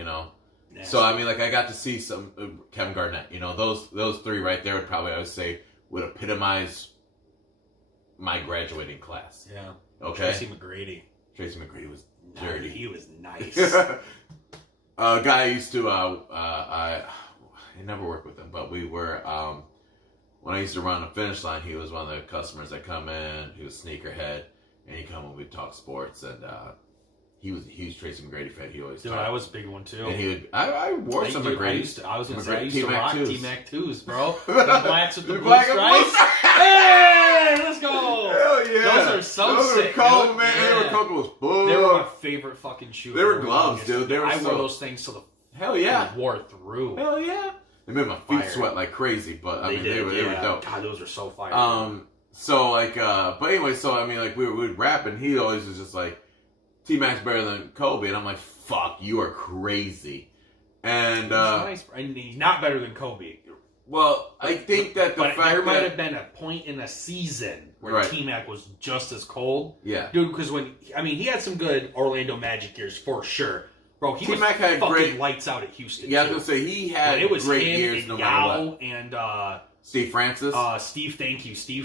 Nasty. So I mean, like, I got to see some Kevin Garnett, those three right there would probably, I would say, would epitomize my graduating class. Yeah. Okay. Tracy McGrady was dirty. He was nice. A guy I used to I never worked with him, but we were when I used to run the finish line, he was one of the customers that come in. He was sneakerhead, and he'd come and we'd talk sports, and he was a huge Tracy McGrady fan. He always I was a big one too. And he would I wore some McGrady. I used to rock T-Mac 2s, bro. The blacks with the blue black stripes. Hey, let's go. Hell yeah. Those are so sick. Those were cold, man. Yeah. They were cold as fuck. They were my favorite fucking shoes. They were gloves, dude. They were I wore those things till the hell yeah. wore through. Hell yeah. They made my feet Fire. sweat like crazy, but I mean, they were dope. God, those are so fire. So like, but anyway, so I mean, like we would rap, and he always was just like, T-Mac's better than Kobe, and I'm like, fuck, you are crazy. And he's nice, and he's not better than Kobe. well, I think that the But fact there might that have been a point in a season where Right. T-Mac was just as cold. yeah, Dude, because he had some good Orlando Magic years for sure. Bro, he was T-Mac had fucking great- lights out at Houston. yeah, I too. was gonna say he had But it was great him years and no matter what. Yao and Steve Francis, Steve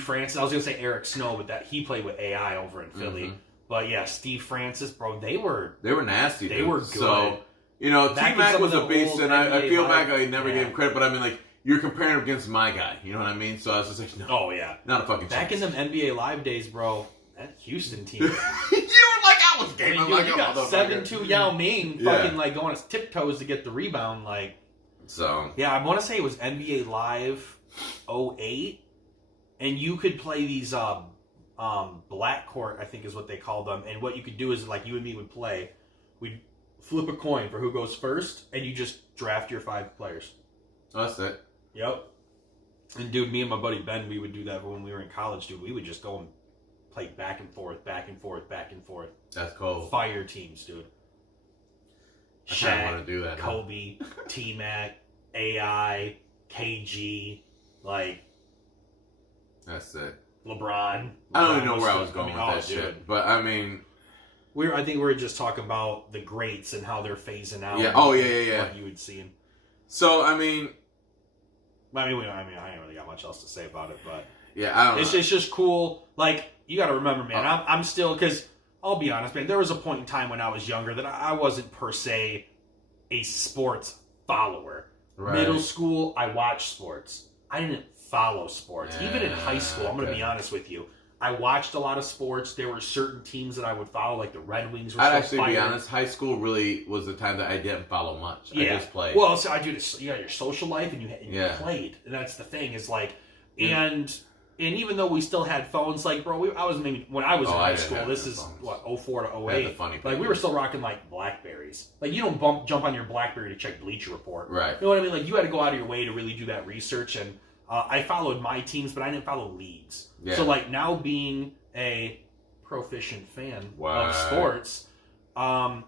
Francis. I was gonna say Eric Snow, but that he played with AI over in Philly. Mhm. But yeah, Steve Francis, bro, they were nasty. they dude. were good. So Back in T-Mac some was of a the beast, old and I NBA feel live- back I never yeah. gave him credit, but I mean, like, you're comparing him against my guy. You know what I mean? So I was just like, no, Oh yeah. not a fucking Back in chance. them NBA Live days, bro, that Houston team. You were like, I was I gaming mean, like you a got motherfucker. 7-2 Yao Ming Yeah. fucking like going on his tiptoes to get the rebound. Like, So yeah, I want to say it was NBA Live 08, and you could play these black court, I think is what they called them. And what you could do is like you and me would play. We'd flip a coin for who goes first, and you just draft your 5 players. that's it. Yep. And dude, me and my buddy Ben, we would do that when we were in college, dude. We would just go and play back and forth, back and forth, back and forth. That's cool. Fire teams, dude. I kind of Shaq, want to do that. now. Kobe, T-Mac, AI, KG, like That's it. LeBron. I don't even LeBron know where I the- was going I mean, with that dude. shit, but I mean, I think we were just talking about the greats and how they're phasing out. Yeah. and Oh, yeah. What you would see. so I mean, I ain't really got much else to say about it, but yeah, I don't know. it's just cool. Like, you got to remember, man, I'm still, because I'll be honest, man, there was a point in time when I was younger that I wasn't per se a sports follower. Right. Middle school, I watched sports. I didn't follow sports. Even in high school, I'm going to okay. be honest with you. I watched a lot of sports. There were certain teams that I would follow, like the Red Wings were I'd so actually be fire. honest. High school really was the time that I didn't follow much. Yeah. I just played. Well, so I do this. You got your social life, and you Yeah. played, and that's the thing. Is like, Yeah. and even though we still had phones, like, bro, I was maybe when I was in I high didn't school. have This no is phones. what 04 to I had the 08. funny Like, we pictures. were still rocking like Blackberries. Like, you don't jump on your Blackberry to check Bleacher Report. Right. You know what I mean? Like, you had to go out of your way to really do that research. And I followed my teams, but I didn't follow leagues. Yeah. So like now being a proficient fan Wow. of sports, I'm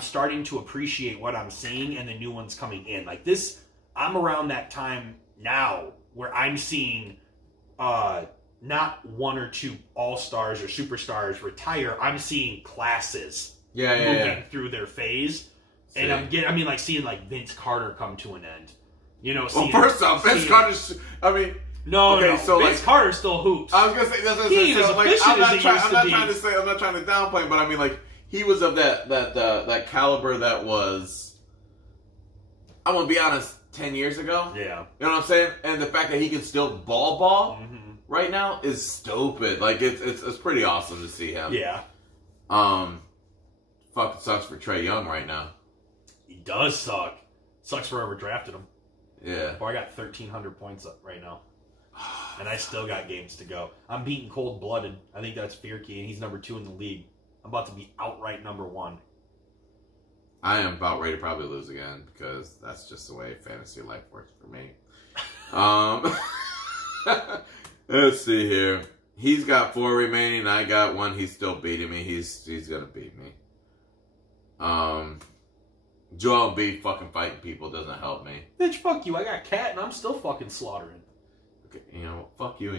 starting to appreciate what I'm seeing and the new ones coming in. Like this, I'm around that time now where I'm seeing not one or two all-stars or superstars retire. I'm seeing classes moving through their phase. And I'm seeing like Vince Carter come to an end. You know, Well, first off, Vince Carter's. I mean, No, Okay, so, Vince like- Carter still hoops. I was gonna say that's He ain't as efficient I'm not as he trying. used I'm to not be. trying to say. I'm not trying to downplay him, but I mean, like, he was of that caliber that was. I'm gonna be honest. 10 years ago, Yeah. you know what I'm saying, and the fact that he can still ball Mm-hmm. right now is stupid. Like it's pretty awesome to see him. Yeah. Fucking sucks for Trae Young right now. He does suck. Sucks for whoever drafted him. Yeah. Boy, I got 1,300 points up right now. And I still got games to go. I'm beating cold-blooded. I think that's Fierke, and he's number 2 in the league. I'm about to be outright number 1. I am about ready to probably lose again because that's just the way fantasy life works for me. Let's see here. He's got 4 remaining. I got 1. He's still beating me. He's gonna beat me. Joel Embiid fucking fighting people doesn't help me. Bitch, fuck you. I got Cat, and I'm still fucking slaughtering. Okay, you know, fuck you.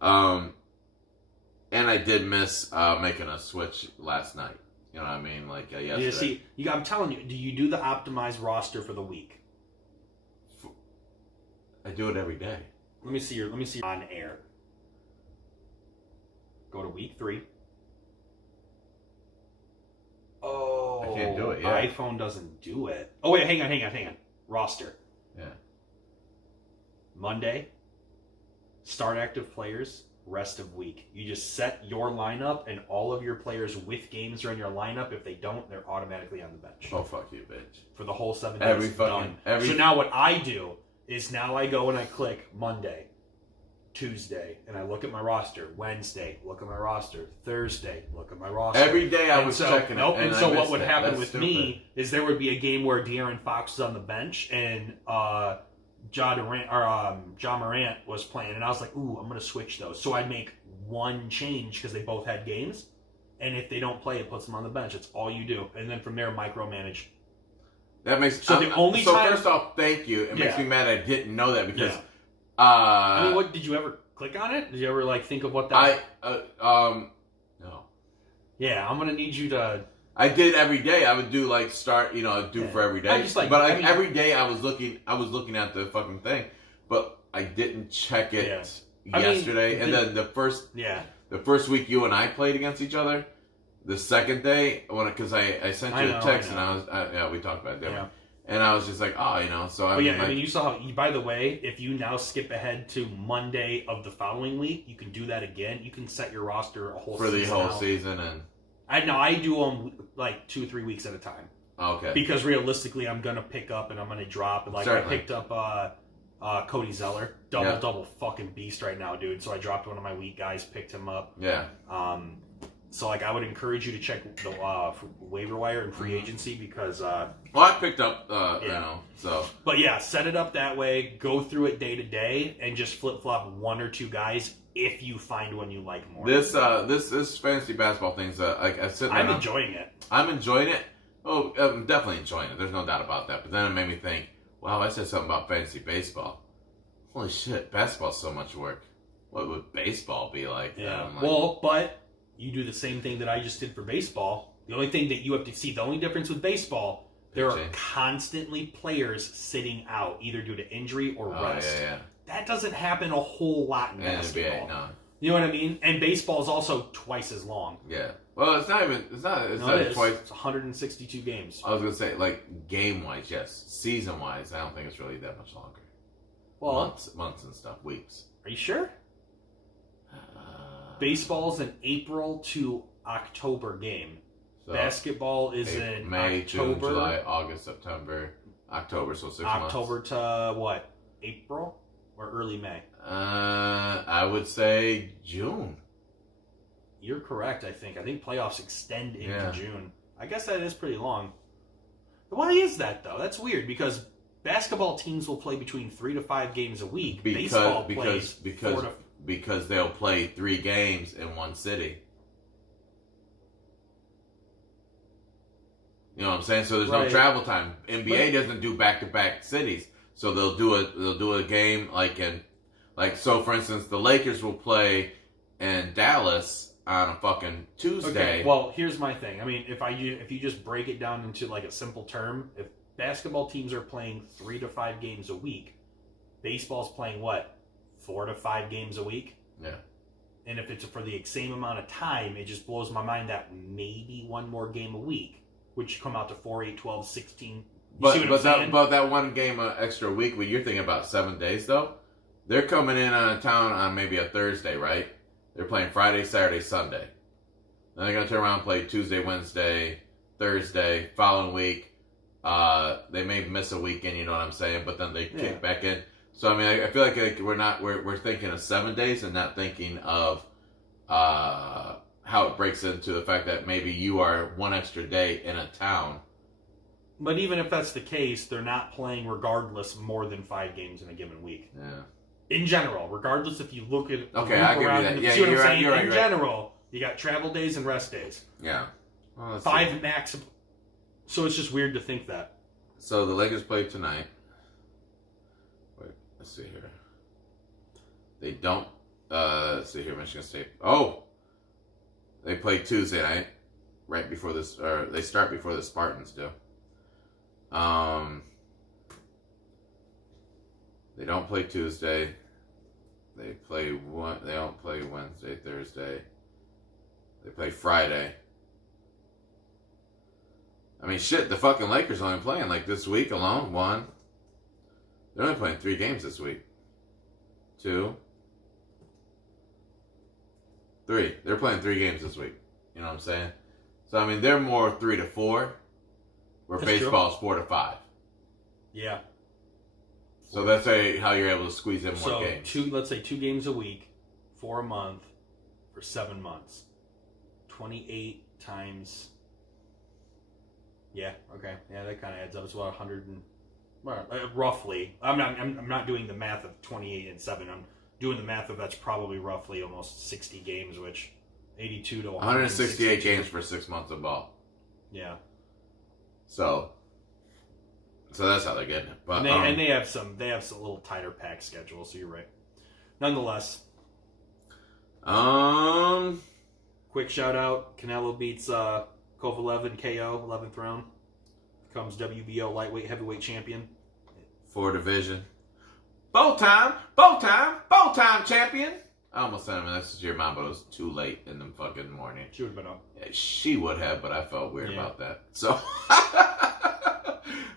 And I did miss making a switch last night. You know what I mean? Like yesterday. Yeah, see, I'm telling you, do you do the optimized roster for the week? I do it every day. Let me see your on air. Go to week 3. Oh, I can't do it yet. iPhone doesn't do it. Oh wait, hang on. Roster. Yeah. Monday. Start active players. Rest of week. You just set your lineup, and all of your players with games are in your lineup. If they don't, they're automatically on the bench Oh fuck you, bitch. for the whole 7 days. Every fucking Done. So now what I do is now I go and I click Monday. Tuesday, and I look at my roster. Wednesday, look at my roster. Thursday, look at my roster. Every day I And was so, checking nope, it. And I so what missed would it. happen That's with stupid. me is there would be a game where De'Aaron Fox was on the bench and John Morant was playing, and I was like, ooh, I'm going to switch those. So I'd make one change because they both had games, and if they don't play, it puts them on the bench. It's all you do. And then from there, micromanage. That makes So the only time- first off, thank you. It makes Yeah. me mad I didn't know that because Yeah. I mean, what did you ever click on it? Did you ever think of what that? No. Yeah, I'm gonna need you to. I did every day. I would do start, I'd do for every day. I just every day I was looking at the fucking thing, but I didn't check it yesterday. And then the first week you and I played against each other, the second day because I sent you a text and we talked about it. Yeah. And I was just like, so I But mean, you saw how. By the way, if you now skip ahead to Monday of the following week, you can do that again. You can set your roster a whole for the season whole out. season and. I do them 2 or 3 weeks at a time. Okay. Because realistically, I'm gonna pick up and I'm gonna drop. And Certainly. I picked up Cody Zeller, double fucking beast right now, dude. So I dropped one of my weak guys, picked him up. Yeah. So I would encourage you to check the waiver wire and free agency because. Well, I picked up, so. But yeah, set it up that way. Go through it day to day, and just flip flop 1 or 2 guys if you find one you like more. This fantasy basketball thing's I sit there. I'm enjoying it. I'm enjoying it. Oh, I'm definitely enjoying it. There's no doubt about that. But then it made me think, wow, I said something about fantasy baseball. Holy shit, basketball's so much work. What would baseball be like? Yeah. I'm like, Well, but you do the same thing that I just did for baseball. The only thing that you have to see, the only difference with baseball, there are constantly players sitting out, either due to injury or rest. Yeah. That doesn't happen a whole lot in basketball. NBA, no. You know what I mean? And baseball is also twice as long. Yeah. Well, it's not even. It's not twice. It's 162 games. I was gonna say game wise, yes. Season wise, I don't think it's really that much longer. Well, months and stuff, weeks. Are you sure? Baseball's an April to October game. So basketball is in May, October, June, July, August, September, October. So 6 months. October to what? April or early May? I would say June. You're correct. I think playoffs extend into June. I guess that is pretty long. Why is that though? That's weird because basketball teams will play between 3 to 5 games a week. Baseball plays because they'll play 3 games in one city. You know what I'm saying? So there's no travel time. NBA doesn't do back-to-back cities, so they'll do a game so for instance, the Lakers will play in Dallas on a fucking Tuesday. Okay, well, here's my thing. I mean, if you just break it down into a simple term, if basketball teams are playing 3 to 5 games a week, baseball's playing what? 4 to 5 games a week? Yeah. And if it's for the same amount of time, it just blows my mind that maybe one more game a week, which come out to 4, 8, 12, 16. But that one game extra week, when you're thinking about 7 days though, they're coming in on town on maybe a Thursday, right? They're playing Friday, Saturday, Sunday. Then they're gonna turn around and play Tuesday, Wednesday, Thursday, following week. They may miss a weekend, you know what I'm saying? But then they kick back in. So I mean, I feel like we're thinking of 7 days and not thinking of how it breaks into the fact that maybe you are one extra day in a town. But even if that's the case, they're not playing regardless more than 5 games in a given week. Yeah. In general, regardless if you look at okay, I give you that. Yeah, see what I'm you're saying? right. In general, you got travel days and rest days. Yeah. Well, 5 max. So it's just weird to think that. So the Lakers play tonight. Wait, let's see here. They don't. Let's see here, Michigan State. Oh, they play Tuesday night, right before this, or they start before the Spartans do. They don't play Tuesday. They don't play Wednesday, Thursday. They play Friday. I mean, shit, the fucking Lakers only playing this week alone. 1. They're only playing 3 games this week. 2. 3. They're playing 3 games this week. You know what I'm saying? So, I mean, they're more 3 to 4, where baseball is 4 to 5. Yeah. So that's how you're able to squeeze in more So games. let's say 2 games a week for a month for 7 months. 28 times. Yeah. Okay. Yeah, that kind of adds up. It's about 100 and roughly. I'm not doing the math of 28 and 7. I'm doing the math of that's probably roughly almost 60 games, which 82 to 168 games for 6 months of ball. Yeah. So that's how they're getting it. But And they have some little tighter pack schedule, so you're right. Nonetheless, quick shout out: Canelo beats Kovalev in KO, 11th round. Becomes WBO lightweight heavyweight champion. 4 division. Bow time champion. I almost sent him a message to your mom, but it was too late in the fucking morning. She would have been up. Yeah, she would have, but I felt weird about that. So,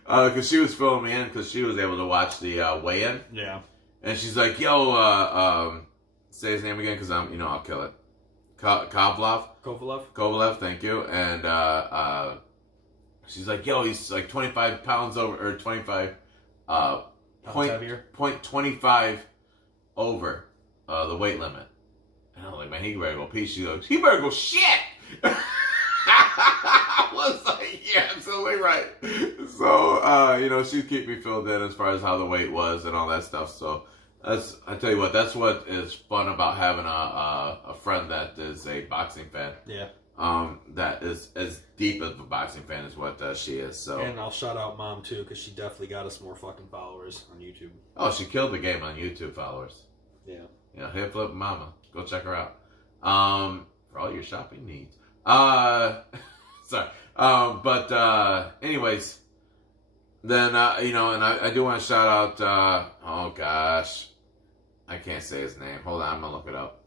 because she was filling me in, because she was able to watch the weigh-in. Yeah. And she's like, "Yo, say his name again, because I'll kill it." Kovalev, thank you. And she's like, "Yo, he's like 25 pounds over, or 25 point 25 over the weight limit." And I'm like, "Man, he better go pee." She goes, "He better go shit." I was like, "Yeah, absolutely right." So, she'd keep me filled in as far as how the weight was and all that stuff. So I tell you what, that's what is fun about having a friend that is a boxing fan. Yeah. That is as deep of a boxing fan as what she is. So. And I'll shout out Mom too, because she definitely got us more fucking followers on YouTube. Oh, she killed the game on YouTube followers. Yeah. Hip flip mama. Go check her out. For all your shopping needs. Sorry. Anyways, then, and I do want to shout out, oh gosh, I can't say his name. Hold on, I'm going to look it up.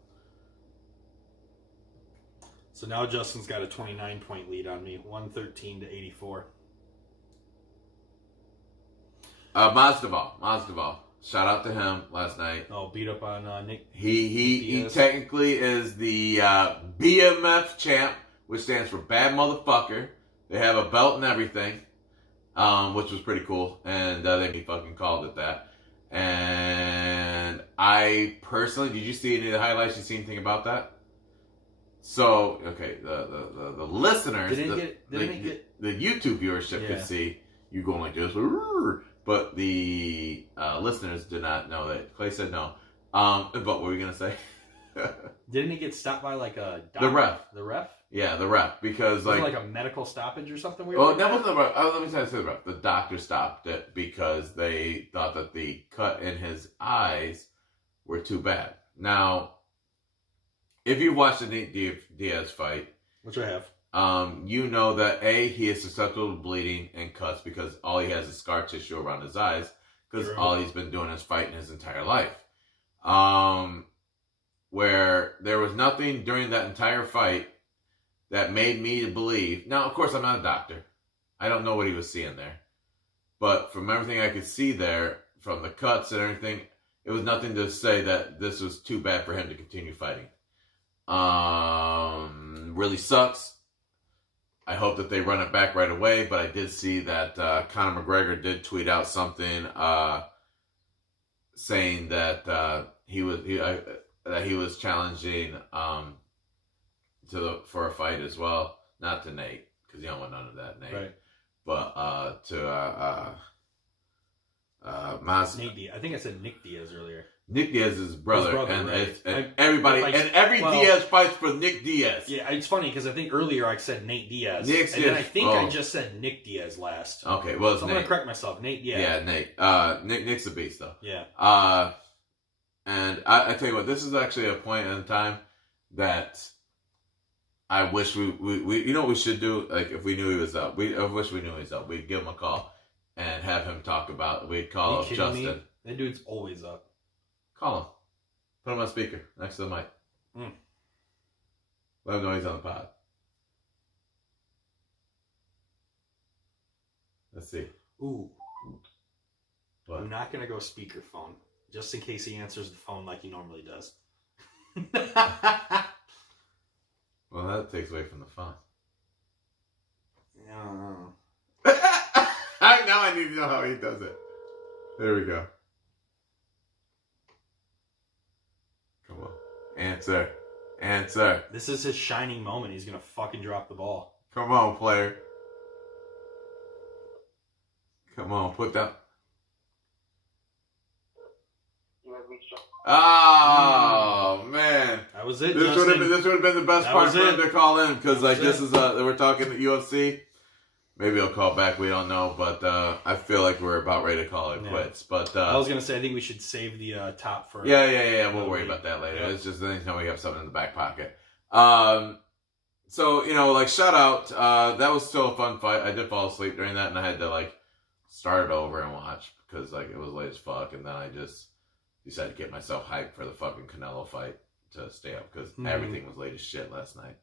So now Justin's got a 29-point lead on me, 113 to 84. Mazdaval. Shout out to him last night. Oh, beat up on Nick. He technically is the BMF champ, which stands for bad motherfucker. They have a belt and everything, which was pretty cool, and they fucking called it that. And I personally, did you see any of the highlights? You see anything about that? So, okay, the listeners, the YouTube viewership could see you going like this, but the listeners did not know that. Clay said no. But what were we gonna say? Didn't he get stopped by like a doctor? The ref. The ref? Yeah, the ref, because was it like a medical stoppage or something weird? Well, that wasn't the ref. Let me tell you the ref. The doctor stopped it because they thought that the cut in his eyes were too bad. Now, if you've watched the Nate Diaz fight, which I have, you know that he is susceptible to bleeding and cuts because all he has is scar tissue around his eyes because all he's been doing is fighting his entire life. Where there was nothing during that entire fight that made me believe. Now, of course, I'm not a doctor. I don't know what he was seeing there. But from everything I could see there, from the cuts and everything, it was nothing to say that this was too bad for him to continue fighting. Really sucks. I hope that they run it back right away, but I did see that Conor McGregor did tweet out something saying that he was challenging for a fight as well, not to Nate because you don't want none of that, Nate. Right. But to Nate Diaz. I think I said Nick Diaz earlier. Nick Diaz is his brother, right. and everybody, Diaz fights for Nick Diaz. Yeah, it's funny because I think earlier I said Nate Diaz, then I think I just said Nick Diaz last. Okay, well, it's so I'm gonna correct myself. Nate Diaz. Yeah, Nate. Nick's a beast, though. Yeah. And I tell you what, this is actually a point in time that I wish we you know what we should do? Like, if we knew he was up, I wish we knew he was up. We'd give him a call and have him talk about. We'd call up Justin. Me? That dude's always up. Call him. Put him on speaker next to the mic. Let him know he's on the pod. Let's see. Ooh. What? I'm not gonna go speakerphone, just in case he answers the phone like he normally does. Well, that takes away from the fun. Yeah. Now I need to know how he does it. There we go. Answer. Answer. This is his shining moment. He's gonna fucking drop the ball. Come on, player. Come on, put that. Oh man, That was it. this would have been the best That part was for him it. to call in because like That was this is we're talking UFC. Maybe he'll call back. We don't know, but I feel like we're about ready to call it Yeah. quits. But I was gonna say I think we should save the top for. yeah. We'll worry about that later. Yeah. It's just anytime we have something in the back pocket. So like shout out. That was still a fun fight. I did fall asleep during that, and I had to like start it over and watch because like it was late as fuck, and then I just decided to get myself hyped for the fucking Canelo fight to stay up because everything was late as shit last night.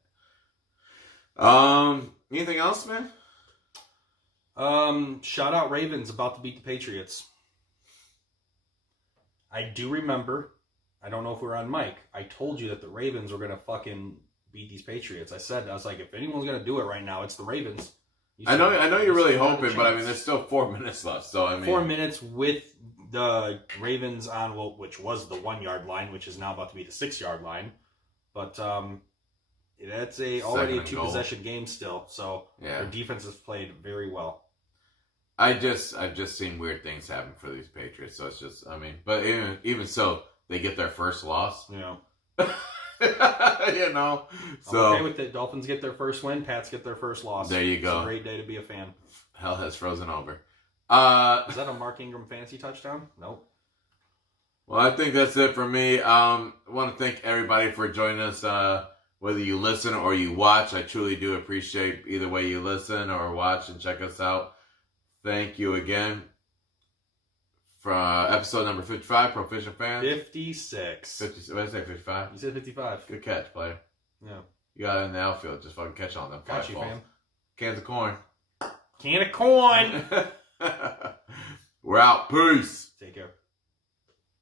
Anything else, man? Shout out Ravens about to beat the Patriots. I do remember. I don't know if we were on mic. I told you that the Ravens were gonna fucking beat these Patriots. I was like, if anyone's gonna do it right now, it's the Ravens. I know you're really still have a hoping, but I mean, chance. there's still 4 minutes left. So I mean, 4 minutes with the Ravens on, well, which was the 1 yard line, which is now about to be the 6 yard line. But that's already a Second and goal. 2-possession game still. So Yeah. their defense has played very well. I've just seen weird things happen for these Patriots. So it's just, I mean, but even so, they get their first loss. You know. You know, so I'm okay with it. Dolphins get their first win. Pats get their first loss. There you go. It's a great day to be a fan. hell has frozen over. Is that a Mark Ingram fantasy touchdown? Nope. Well, I think that's it for me. I want to thank everybody for joining us. Whether you listen or you watch, I truly do appreciate either way you listen or watch and check us out. Thank you again for episode number 55, Proficient Fans. 56. 50, what did I say, 55? You said 55. Good catch, player. Yeah. You got it in the outfield. Just fucking catch on them. Got Five you, balls. fam. Cans of corn. Can of corn. We're out. Peace. Take care.